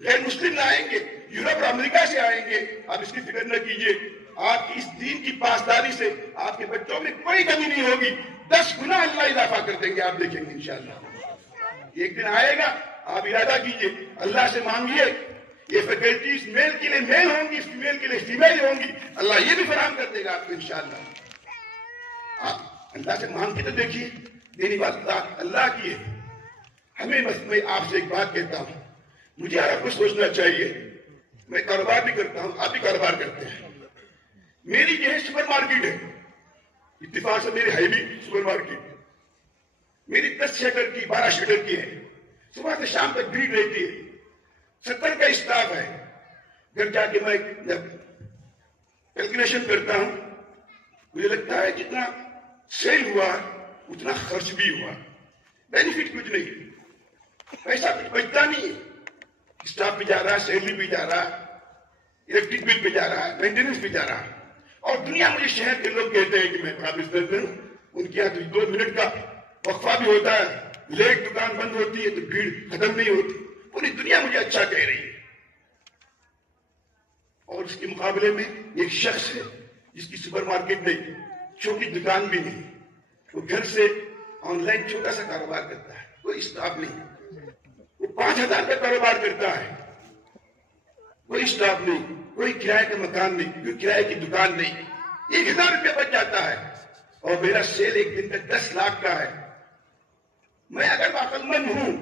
गैर मुस्लिम आएंगे, यूरोप और अमेरिका से आएंगे, आप इसकी फिक्र न कीजिए, आपकी इस दीन की पासदारी से आपके बच्चों में कोई कमी नहीं होगी, 10 गुना अल्लाह इजाफा कर देंगे, आप देखेंगे इंशाअल्लाह। एक दिन आएगा, आप इरादा कीजिए, अल्लाह से मांगिए, ये फैकल्टीज मेल के लिए मेल होंगी, फीमेल के लिए फीमेल होंगी, अल्लाह ये भी फराहम कर देगा आपको इंशाअल्लाह। आप अल्लाह से मांग के तो देखिए, देने वाला अल्लाह की है। हमें बस मैं आपसे एक बात कहता हूं, मुझे आपको सोचना चाहिए, मैं कारोबार भी करता हूं, आप भी कारोबार करते हैं। मेरी जो है सुपर मार्केट है, इत्तेफाक से मेरी है भी सुपर मार्केट, मेरी 10 शटर की 12 शटर की है, सुबह से शाम तक भीड़ रहती है। 70 का स्टाफ है। घर जाके मैं जब कैलकुलेशन करता हूं मुझे लगता है जितना सेल हुआ उतना खर्च भी हुआ, बेनिफिट कुछ नहीं, पैसा कुछ बचता नहीं है। स्टाफ भी जा रहा है, सैलरी भी जा रहा है, इलेक्ट्रिक बिल भी जा रहा है, मेंटेनेंस भी जा रहा है। और दुनिया मुझे शहर के लोग कहते हैं कि मैं बड़ा बिजनेसमैन हूं, उनके यहाँ तो 2 मिनट का वक्फा भी होता है, लेट दुकान बंद होती है तो भीड़ खत्म नहीं होती। पूरी दुनिया मुझे अच्छा कह रही है। और उसके मुकाबले में एक शख्स है जिसकी सुपरमार्केट नहीं, छोटी दुकान भी नहीं, वो घर से ऑनलाइन छोटा सा कारोबार करता है, कोई स्टाफ नहीं, वो 5,000 का कारोबार करता है, कोई स्टाफ नहीं, कोई किराए का मकान नहीं, कोई किराए की दुकान नहीं, 1,000 रुपया बच जाता है। और मेरा सेल एक दिन का 10 लाख का है। मैं अगर अक्लमंद हूं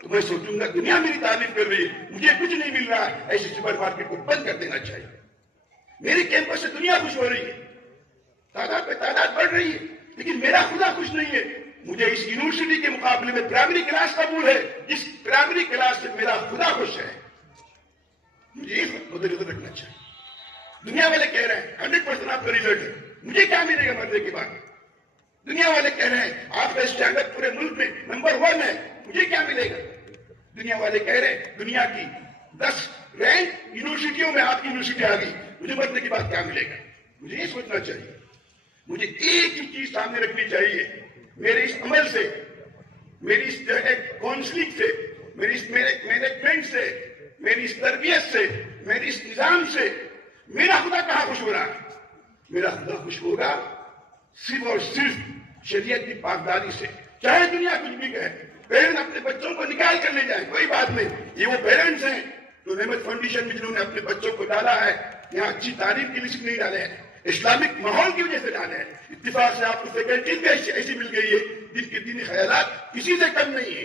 तो मैं सोचूंगा दुनिया मेरी तारीफ कर रही है, मुझे कुछ नहीं मिल रहा है, ऐसे सुपरमार्केट को बंद कर देना चाहिए। मेरे कैंपस से दुनिया खुश हो रही है, तादाद पे तादाद बढ़ रही है, लेकिन मेरा खुदा खुश नहीं है। मुझे इस यूनिवर्सिटी के मुकाबले में प्राइमरी क्लास कबूल है, जिस प्राइमरी क्लास से मेरा खुदा खुश है। मुझे इस मुद्दे को रखना चाहिए। दुनिया वाले कह रहे हैं 100% आपका रिजल्ट है, मुझे क्या मिलेगा मरने के बाद? दुनिया वाले कह रहे हैं आपका स्टैंडर्ड पूरे मुल्क में नंबर 1 है, मुझे क्या मिलेगा? दुनिया वाले कह रहे हैं दुनिया की 10 रैंक यूनिवर्सिटियों में आपकी यूनिवर्सिटी आ गई, मुझे मरने के बाद क्या मिलेगा? मुझे ये सोचना चाहिए। मुझे एक ही चीज सामने रखनी चाहिए, मेरे इस अमल से, मेरी इस काउंसलिंग से, मेरी इस मैनेजमेंट से, मेरी इस तरबियत से, मेरी इस निजाम से मेरा खुदा कहां खुश हो रहा है? मेरा खुदा खुश होगा सिर्फ और सिर्फ शरीयत की पाकदारी से। चाहे दुनिया कुछ भी कहे, पेरेंट्स अपने बच्चों को निकाल कर ले जाए, कोई बात नहीं। ये वो पेरेंट्स हैं जो नेमत फाउंडेशन में जिन्होंने अपने बच्चों को डाला है, यहाँ अच्छी तारीफ के लिए नहीं डाले हैं, इस्लामिक माहौल की वजह से डाले हैं। इत्तिफाक से आपको फैकल्टीज भी ऐसी मिल गई है जिनके दीनी ख्यालात किसी से कम नहीं है,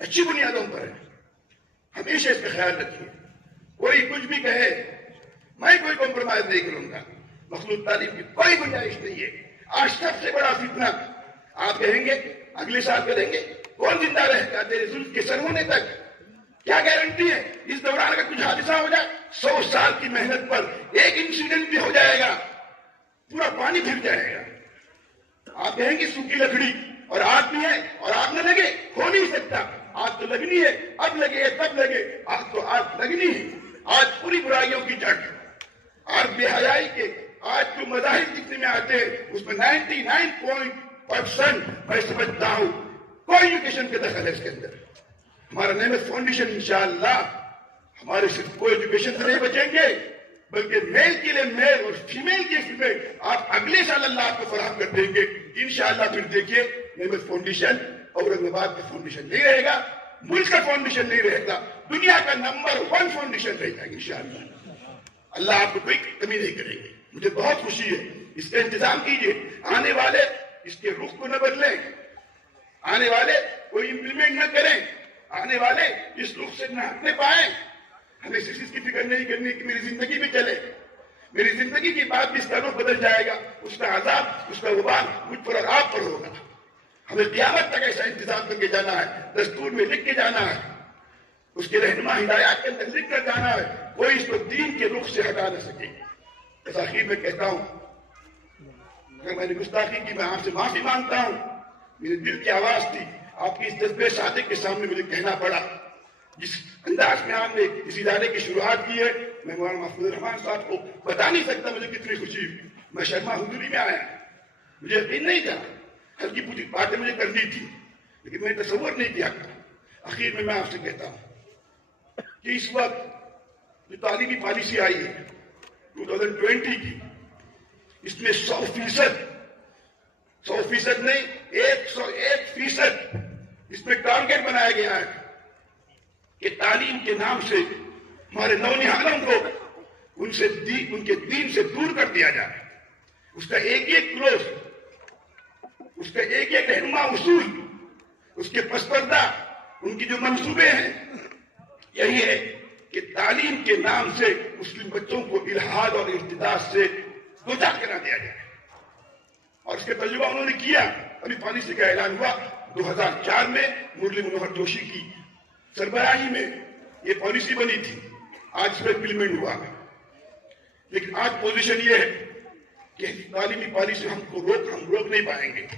अच्छी बुनियादों पर है। हमेशा इसका ख्याल रखिए। कोई कुछ भी कहे, मैं कोई कॉम्प्रोमाइज नहीं करूंगा। मखलूक तालीम की कोई गुंजाइश नहीं है। आज सबसे बड़ा फितना आप कहेंगे अगले साल करेंगे, कौन जिंदा रहेगा तेरे जुल्फ के सर होने तक? क्या गारंटी है? इस दौरान अगर कुछ हादसा हो जाए, 100 साल की मेहनत पर एक इंसिडेंट भी हो जाएगा, पूरा पानी फिर जाएगा। आप कहेंगे सूखी लकड़ी और आग भी है और आग न लगे, हो नहीं सकता। आग तो लगनी है, अब लगे तब लगे, आग तो आग लगनी है। आज पूरी बुराइयों की जड़ और बेहयाई के आज जो मज़ाहिर दिखने में आते हैं उसमें 99% मैं समझता हूं कोई एजुकेशन का दखल है इसके अंदर। हमारा नेमत फाउंडेशन इंशाअल्लाह हमारे सिर्फ को एजुकेशन से नहीं बचेंगे, बल्कि मेल के लिए मेल और फीमेल के फीमेल आप अगले साल अल्लाह आपको फराहम कर देंगे इंशाअल्लाह। फिर देखिए नेमत फाउंडेशन औरंगाबाद का फाउंडेशन नहीं रहेगा, मुल्क का फाउंडेशन नहीं रहेगा, दुनिया का नंबर 1 फाउंडेशन रहेगा इंशाअल्लाह। अल्लाह आपको कोई कमी नहीं करेंगे। मुझे बहुत खुशी है, इसका इंतजाम कीजिए। आने वाले इसके रुख को न बदलें, आने वाले कोई इंप्लीमेंट न करें, आने वाले इस रुख से न हटने पाए। हमें इस चीज की फिक्र नहीं करनी कि मेरी जिंदगी में चले, मेरी जिंदगी के बाद भी इसका रुख बदल जाएगा, उसका आजाब, उसका वबाल मुझ पर और आप पर होगा। हमें क़यामत तक ऐसा इंतजाम करके जाना है, दस्तूर में लिख के जाना है, उसके रहनुमा हिदायत के अंदर लिख कर जाना है, कोई इसको दीन के रुख से हटा न सके। इस आखिर में कहता हूं, अगर मैंने गुस्ताखी की मैं आपसे माफी मांगता हूं। मेरे दिल की आवाज थी, आपकी इस जज्बे सादिक के सामने मुझे कहना पड़ा। जिस अंदाज में आपने इस इदारे की शुरुआत की है, मैं मौलाना महफूज रहमान साहब को बता नहीं सकता मुझे कितनी खुशी हुई। मैं शर्मा हुजूरी में आया, मुझे यकीन नहीं था, हल्की फुल्की बातें मुझे करनी थी, लेकिन मैंने तसव्वुर नहीं किया। आखिर में मैं आपसे कहता हूं कि इस वक्त जो तालीमी पॉलिसी आई है 2020 की, इसमें 100% नहीं 101% इसमें टारगेट बनाया गया है कि तालीम के नाम से हमारे नौनिहालों को उनके दीन से दूर कर दिया जाए। उसका एक एक क्लोज, उसका एक एक रहनुमा उसूल, उसके पसपर्दा, उनकी जो मंसूबे हैं, यही है कि तालीम के नाम से मुस्लिम बच्चों को इल्हाद और इर्तिदाद से दोचार करा दिया जाए। और इसका तजुर्बा उन्होंने किया। अभी पॉलिसी का ऐलान हुआ 2004 में मुरली मनोहर जोशी की सरबराही में, ये पॉलिसी बनी थी, आज इसमें इम्प्लीमेंट हुआ। लेकिन आज पोजीशन ये है कि तालीमी पॉलिसी हम रोक नहीं पाएंगे।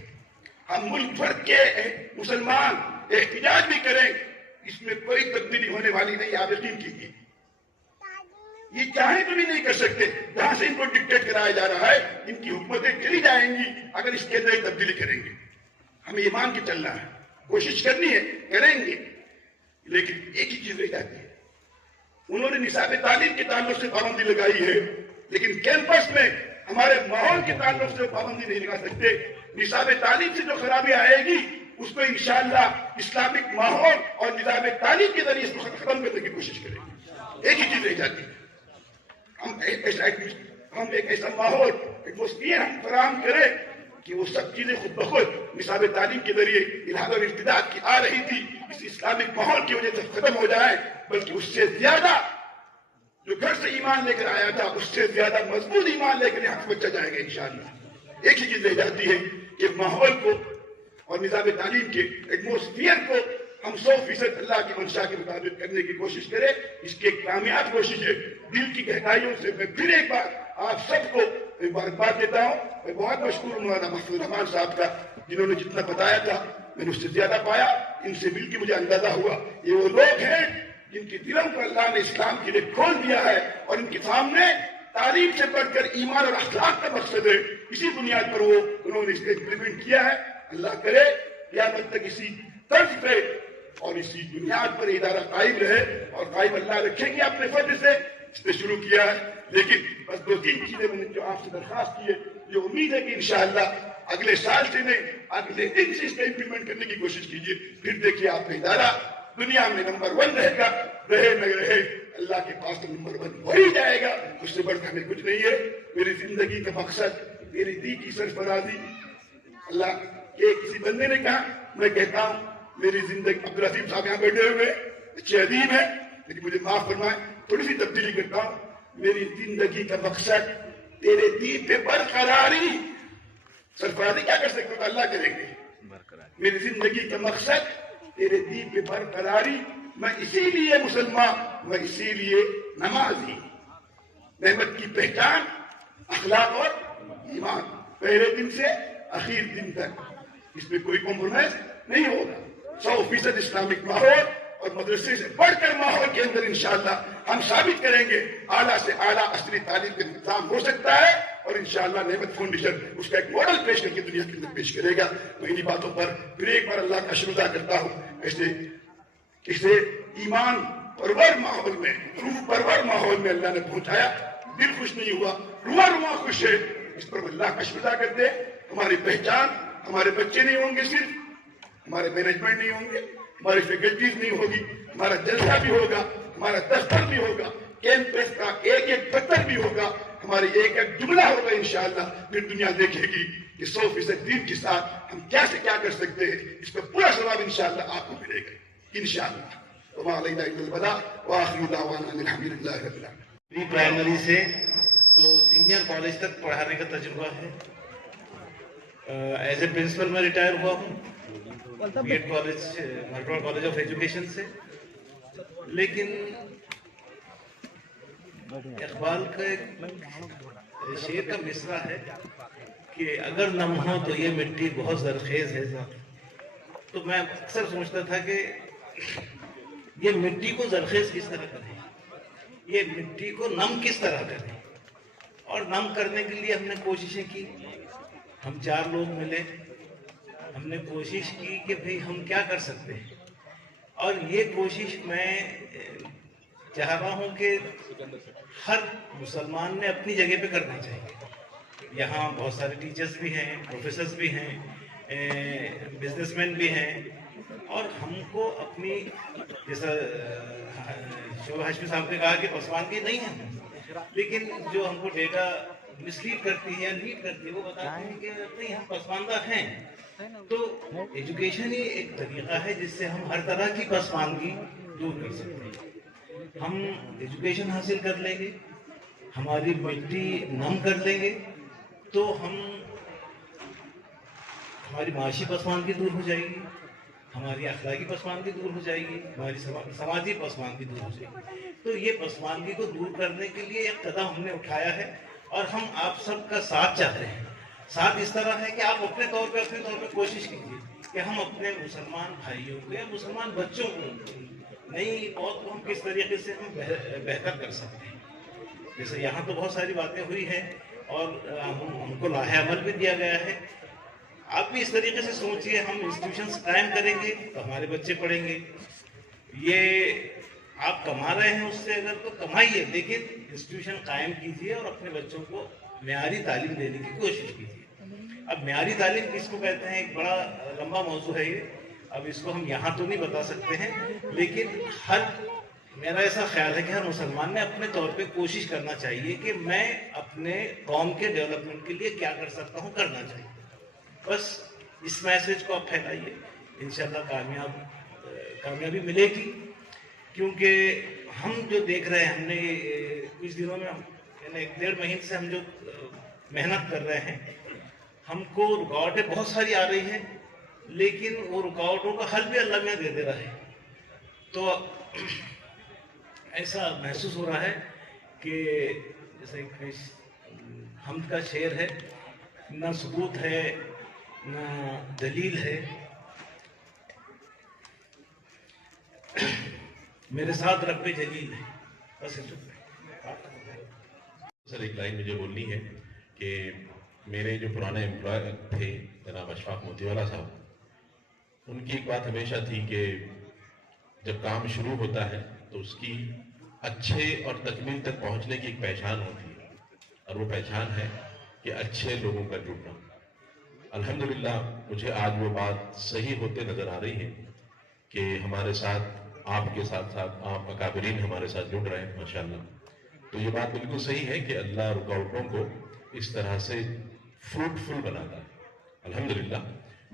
हम मुल्क भर के मुसलमान एहतिजाज भी करें, इसमें कोई तब्दीली होने वाली नहीं, आप यकीन कीजिए। ये चाहे तो भी नहीं कर सकते, जहां से इनको डिक्टेट कराया जा रहा है, इनकी हुकूमतें चली जाएंगी अगर इसके अंदर तब्दीली करेंगे। हमें ये मान के चलना है, कोशिश करनी है, करेंगे। लेकिन एक ही चीज रह जाती है, उन्होंने निसाब तालीम के ताल्लुक से पाबंदी लगाई है, लेकिन कैंपस में हमारे माहौल के ताल्लुक से पाबंदी नहीं लगा सकते। निसाब तालीम से जो खराबी आएगी उसको इंशाअल्लाह इस्लामिक माहौल और निसाब तालीम के जरिए इसको खत्म करने की कोशिश करेंगे। एक ही चीज रह जाती है, हम एक ऐसा माहौल एटमॉस्फियर हम फराहम करें कि वो सब चीजें खुद बखुद निसाब तालीम के जरिए इल्हाद और इर्तिदाद की आ रही थी, इस इस्लामिक माहौल की वजह से खत्म हो जाए, बल्कि उससे ज्यादा जो घर से ईमान लेकर आया था उससे ज्यादा मजबूत ईमान लेकर यहाँ बच्चा जाएगा इंशाअल्लाह। एक ही चीज रह जाती है कि माहौल को और निजाम तालीम के एटमॉस्फियर को हम 100% अल्लाह की मंशा के मुताबिक करने की कोशिश करें। इसकी एक कामयाब कोशिश है। दिल की गहराइयों से मैं फिर एक बार आप सबको मुबारकबाद देता हूँ। मैं बहुत मशहूर हूँ मौलाना महफूज रहमान साहब का, जिन्होंने जितना बताया था मैंने उससे ज्यादा पाया। इनसे मिलकर मुझे अंदाजा हुआ ये वो लोग हैं जिनके दिलों को अल्लाह ने इस्लाम के लिए खोल दिया है, और इनके सामने तालीम से बढ़कर ईमान और अखलाक का मकसद है। इसी बुनियाद पर वो उन्होंने इसको इम्प्लीमेंट किया है। अल्लाह करे क़यामत तक इसी तर्ज पे और इसी बुनियाद पर इदारा कायम रहे, और कायम अल्लाह रखेंगे अपने फजल से। इसने शुरू किया है, लेकिन बस 2-3 चीजें मैंने जो आपसे दरखास्त की है, ये उम्मीद है कि इंशाअल्लाह अगले साल से नहीं अगले दिन से इसका इम्प्लीमेंट करने की कोशिश कीजिए। फिर देखिए आपका इदारा दुनिया में नंबर 1 रहेगा, रहे न रहे अल्लाह के पास तो नंबर 1 हो ही जाएगा। उससे बढ़कर हमें कुछ नहीं है। मेरी जिंदगी का मकसद मेरी दी की सरफराजी। अल्लाह के किसी बंदे ने कहा, मैं कहता हूँ मेरी जिंदगी, अब्दुल रसीम साहब यहाँ बैठे हुए अच्छे अदीब है, लेकिन मुझे माफ फरमाए थोड़ी सी तब्दीली करता हूँ। मेरी जिंदगी का मकसद तेरे दीन पे बरकरारी। सरफराजी क्या कर सकते हो, अल्लाह करेंगे। मेरी जिंदगी का मकसद तेरे दीन पे बरकरारी। मैं इसीलिए मुसलमान, मैं इसीलिए नमाजी। नेमत की पहचान अखलाक और ईमान, पहले दिन से आखिर दिन तक इसमें कोई कॉम्प्रोमाइज नहीं होगा। 100% इस्लामिक माहौल और मदरसे से बढ़कर माहौल के अंदर इंशाअल्लाह हम साबित करेंगे आला से आला असली तालीम का इंतजाम हो सकता है, और इंशाअल्लाह नेमत फाउंडेशन उसका एक मॉडल पेश करके दुनिया के अंदर पेश करेगा। मैं इन्हीं बातों पर फिर एक बार अल्लाह का शुक्र अदा करता हूँ। इसे ईमान परवर माहौल में, रूह परवर माहौल में अल्लाह ने पहुंचाया। दिल खुश नहीं हुआ, रुआ खुश है। इस पर अल्लाह का शुक्र अदा करते। हमारी पहचान, हमारे बच्चे नहीं होंगे, सिर्फ हमारे मैनेजमेंट नहीं होंगे, हमारी फैकल्टीज नहीं होगी, हमारा जलसा भी होगा, हमारा दफ्तर भी होगा, कैंपस का एक एक दफ्तर भी होगा, हमारी एक एक जुमला होगा इंशाअल्लाह। फिर दुनिया देखेगी कि 100% दीन के साथ हम क्या से क्या कर सकते हैं। इसका पूरा जवाब इंशाअल्लाह आपको मिलेगा इंशाअल्लाह। प्री प्राइमरी से तो सीनियर कॉलेज तक पढ़ाने का तजुर्बा है। एज ए प्रिंसिपल मैं रिटायर हुआ हूँ बीएड कॉलेज, मरकड़ कॉलेज ऑफ एजुकेशन से। लेकिन इकबाल का एक शेर का मिसरा है कि अगर नम हो तो ये मिट्टी बहुत जरखेज है। तो मैं अक्सर सोचता था कि ये मिट्टी को जरखेज किस तरह करें, ये मिट्टी को नम किस तरह करें। और नम करने के लिए हमने कोशिशें की। हम 4 लोग मिले, हमने कोशिश की कि भाई हम क्या कर सकते हैं। और ये कोशिश मैं चाह रहा हूँ कि हर मुसलमान ने अपनी जगह पे करना चाहिए। यहाँ बहुत सारे टीचर्स भी हैं, प्रोफेसर्स भी हैं, बिजनेसमैन भी हैं, और हमको अपनी, जैसा शोभा हाशमी साहब ने कहा कि पसमानगी नहीं है, लेकिन जो हमको डेटा मिसलीड करती है या लीड करती है वो बताते हैं कि नहीं हम पसमानदा हैं। तो एजुकेशन ही एक तरीका है जिससे हम हर तरह की पसमानगी दूर कर सकते हैं। हम एजुकेशन हासिल कर लेंगे, हमारी मिट्टी नम कर लेंगे, तो हमारी माशी पसमानगी दूर हो जाएगी। ہماری اخلاقی پسماندگی دور ہو جائے گی، ہماری سماجی پسماندگی دور ہو جائے گی. تو یہ پسماندگی کو دور کرنے کے لیے ایک قدم ہم نے اٹھایا ہے اور ہم آپ سب کا ساتھ چاہتے ہیں. ساتھ اس طرح ہے کہ آپ اپنے طور پہ کوشش کیجیے کہ ہم اپنے مسلمان بھائیوں کو یا مسلمان بچوں کو نئی موت کو ہم کس طریقے سے ہم بہتر کر سکتے ہیں. جیسے یہاں تو بہت ساری باتیں ہوئی ہیں اور ہم کو لاہ عمل بھی دیا گیا ہے. آپ بھی اس طریقے سے سوچیے، ہم انسٹیٹیوشنز قائم کریں گے تو ہمارے بچے پڑھیں گے. یہ آپ کما رہے ہیں اس سے اگر تو کمائیے، لیکن انسٹیٹیوشن قائم کیجیے اور اپنے بچوں کو معیاری تعلیم دینے کی کوشش کیجیے. اب معیاری تعلیم کس کو کہتے ہیں، ایک بڑا لمبا موضوع ہے یہ. اب اس کو ہم یہاں تو نہیں بتا سکتے ہیں، لیکن میرا ایسا خیال ہے کہ ہر مسلمان نے اپنے طور پہ کوشش کرنا چاہیے کہ میں اپنے قوم کے ڈیولپمنٹ کے لیے کیا کر سکتا ہوں، کرنا چاہیے. بس اس میسج کو آپ پھیلائیے، انشاءاللہ کامیابی ملے گی. کیونکہ ہم جو دیکھ رہے ہیں، ہم نے کچھ دنوں میں یعنی 1.5 مہینے سے ہم جو محنت کر رہے ہیں، ہم کو رکاوٹیں بہت ساری آ رہی ہیں، لیکن وہ رکاوٹوں کا حل بھی اللہ میں دے رہا ہے. تو ایسا محسوس ہو رہا ہے کہ جیسے حمد کا شعر ہے، نہ ثبوت ہے نہ دلیل ہے، میرے ساتھ رب جلیل ہے. بس سر ایک لائن مجھے بولنی ہے کہ میرے جو پرانے امپلائر تھے جناب اشفاق موتی والا صاحب، ان کی ایک بات ہمیشہ تھی کہ جب کام شروع ہوتا ہے تو اس کی اچھے اور تکمیل تک پہنچنے کی ایک پہچان ہوتی ہے، اور وہ پہچان ہے کہ اچھے لوگوں کا جڑنا. الحمدللہ مجھے آج وہ بات صحیح ہوتے نظر آ رہی ہے کہ ہمارے ساتھ، آپ کے ساتھ ساتھ آپ اکابرین ہمارے ساتھ جڑ رہے ہیں ماشاءاللہ. تو یہ بات بالکل صحیح ہے کہ اللہ رکاوٹوں کو اس طرح سے فروٹفل بناتا ہے. الحمدللہ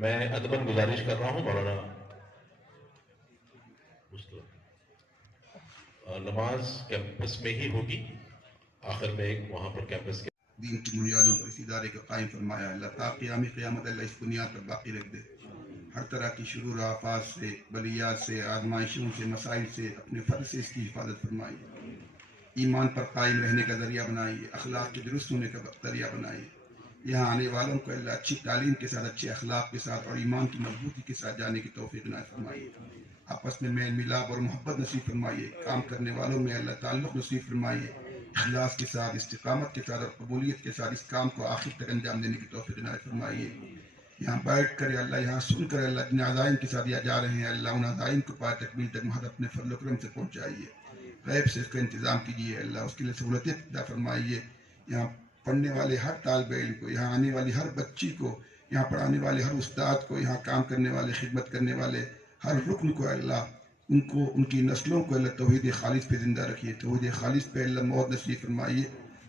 میں ادباً گزارش کر رہا ہوں، مولانا نماز کیمپس میں ہی ہوگی، آخر میں ایک وہاں پر کیمپس کے دین کی بنیادوں پر اس ادارے کو قائم فرمایا. اللہ تا قیامت اللہ اس بنیاد پر باقی رکھ دے. ہر طرح کی شرور آفات سے، بلیات سے، آزمائشوں سے، مسائل سے اپنے فضل سے اس کی حفاظت فرمائی. ایمان پر قائم رہنے کا ذریعہ بنائیے، اخلاق کے درست ہونے کا ذریعہ بنائیے. یہاں آنے والوں کو اللہ اچھی تعلیم کے ساتھ، اچھے اخلاق کے ساتھ اور ایمان کی مضبوطی کے ساتھ جانے کی توفیق عنایت فرمائیے. آپس میں میل ملاپ اور محبت نصیب فرمائیے. کام کرنے والوں میں اللہ تعلق نصیب فرمائیے. اخلاص کے ساتھ، استقامت کے ساتھ اور قبولیت کے ساتھ اس کام کو آخر تک انجام دینے کی توفیق عنایت فرمائیے. یہاں بیٹھ کر اللہ، یہاں سن کر اللہ جن عزائم کے ساتھ جا رہے ہیں، اللہ ان عزائم کو پائے تکمیل تک محض اپنے فضل و کرم سے پہنچائیے. غیب سے اس کا انتظام کیجیے اللہ، اس کے لیے سہولتیں پیدا فرمائیے. یہاں پڑھنے والے ہر طالب علم کو، یہاں آنے والی ہر بچی کو، یہاں پڑھانے والے ہر استاد کو، یہاں کام کرنے والے، خدمت کرنے والے ہر رکن کو اللہ، ان کی نسلوں کو اللہ توحید خالص پہ زندہ رکھیے. توحید خالص پہ اللہ موت نصیب فرمائیے.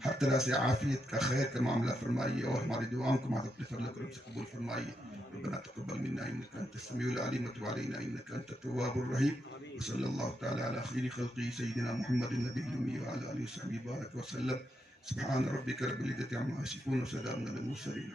ہر طرح سے عافیت کا، خیر کا معاملہ فرمائیے اور ہماری دعاؤں کو محض اپنے فضل و کرم سے قبول فرمائیے. ربنا تقبل منا انك انت السميع العليم وتب علينا انك انت التواب الرحيم. وصلى الله تعالى على خير خلقه سيدنا محمد النبي الأمي وعلى آله وصحبه بارك وسلم. سبحان ربك رب العزة عما يصفون وسلام على المرسلين.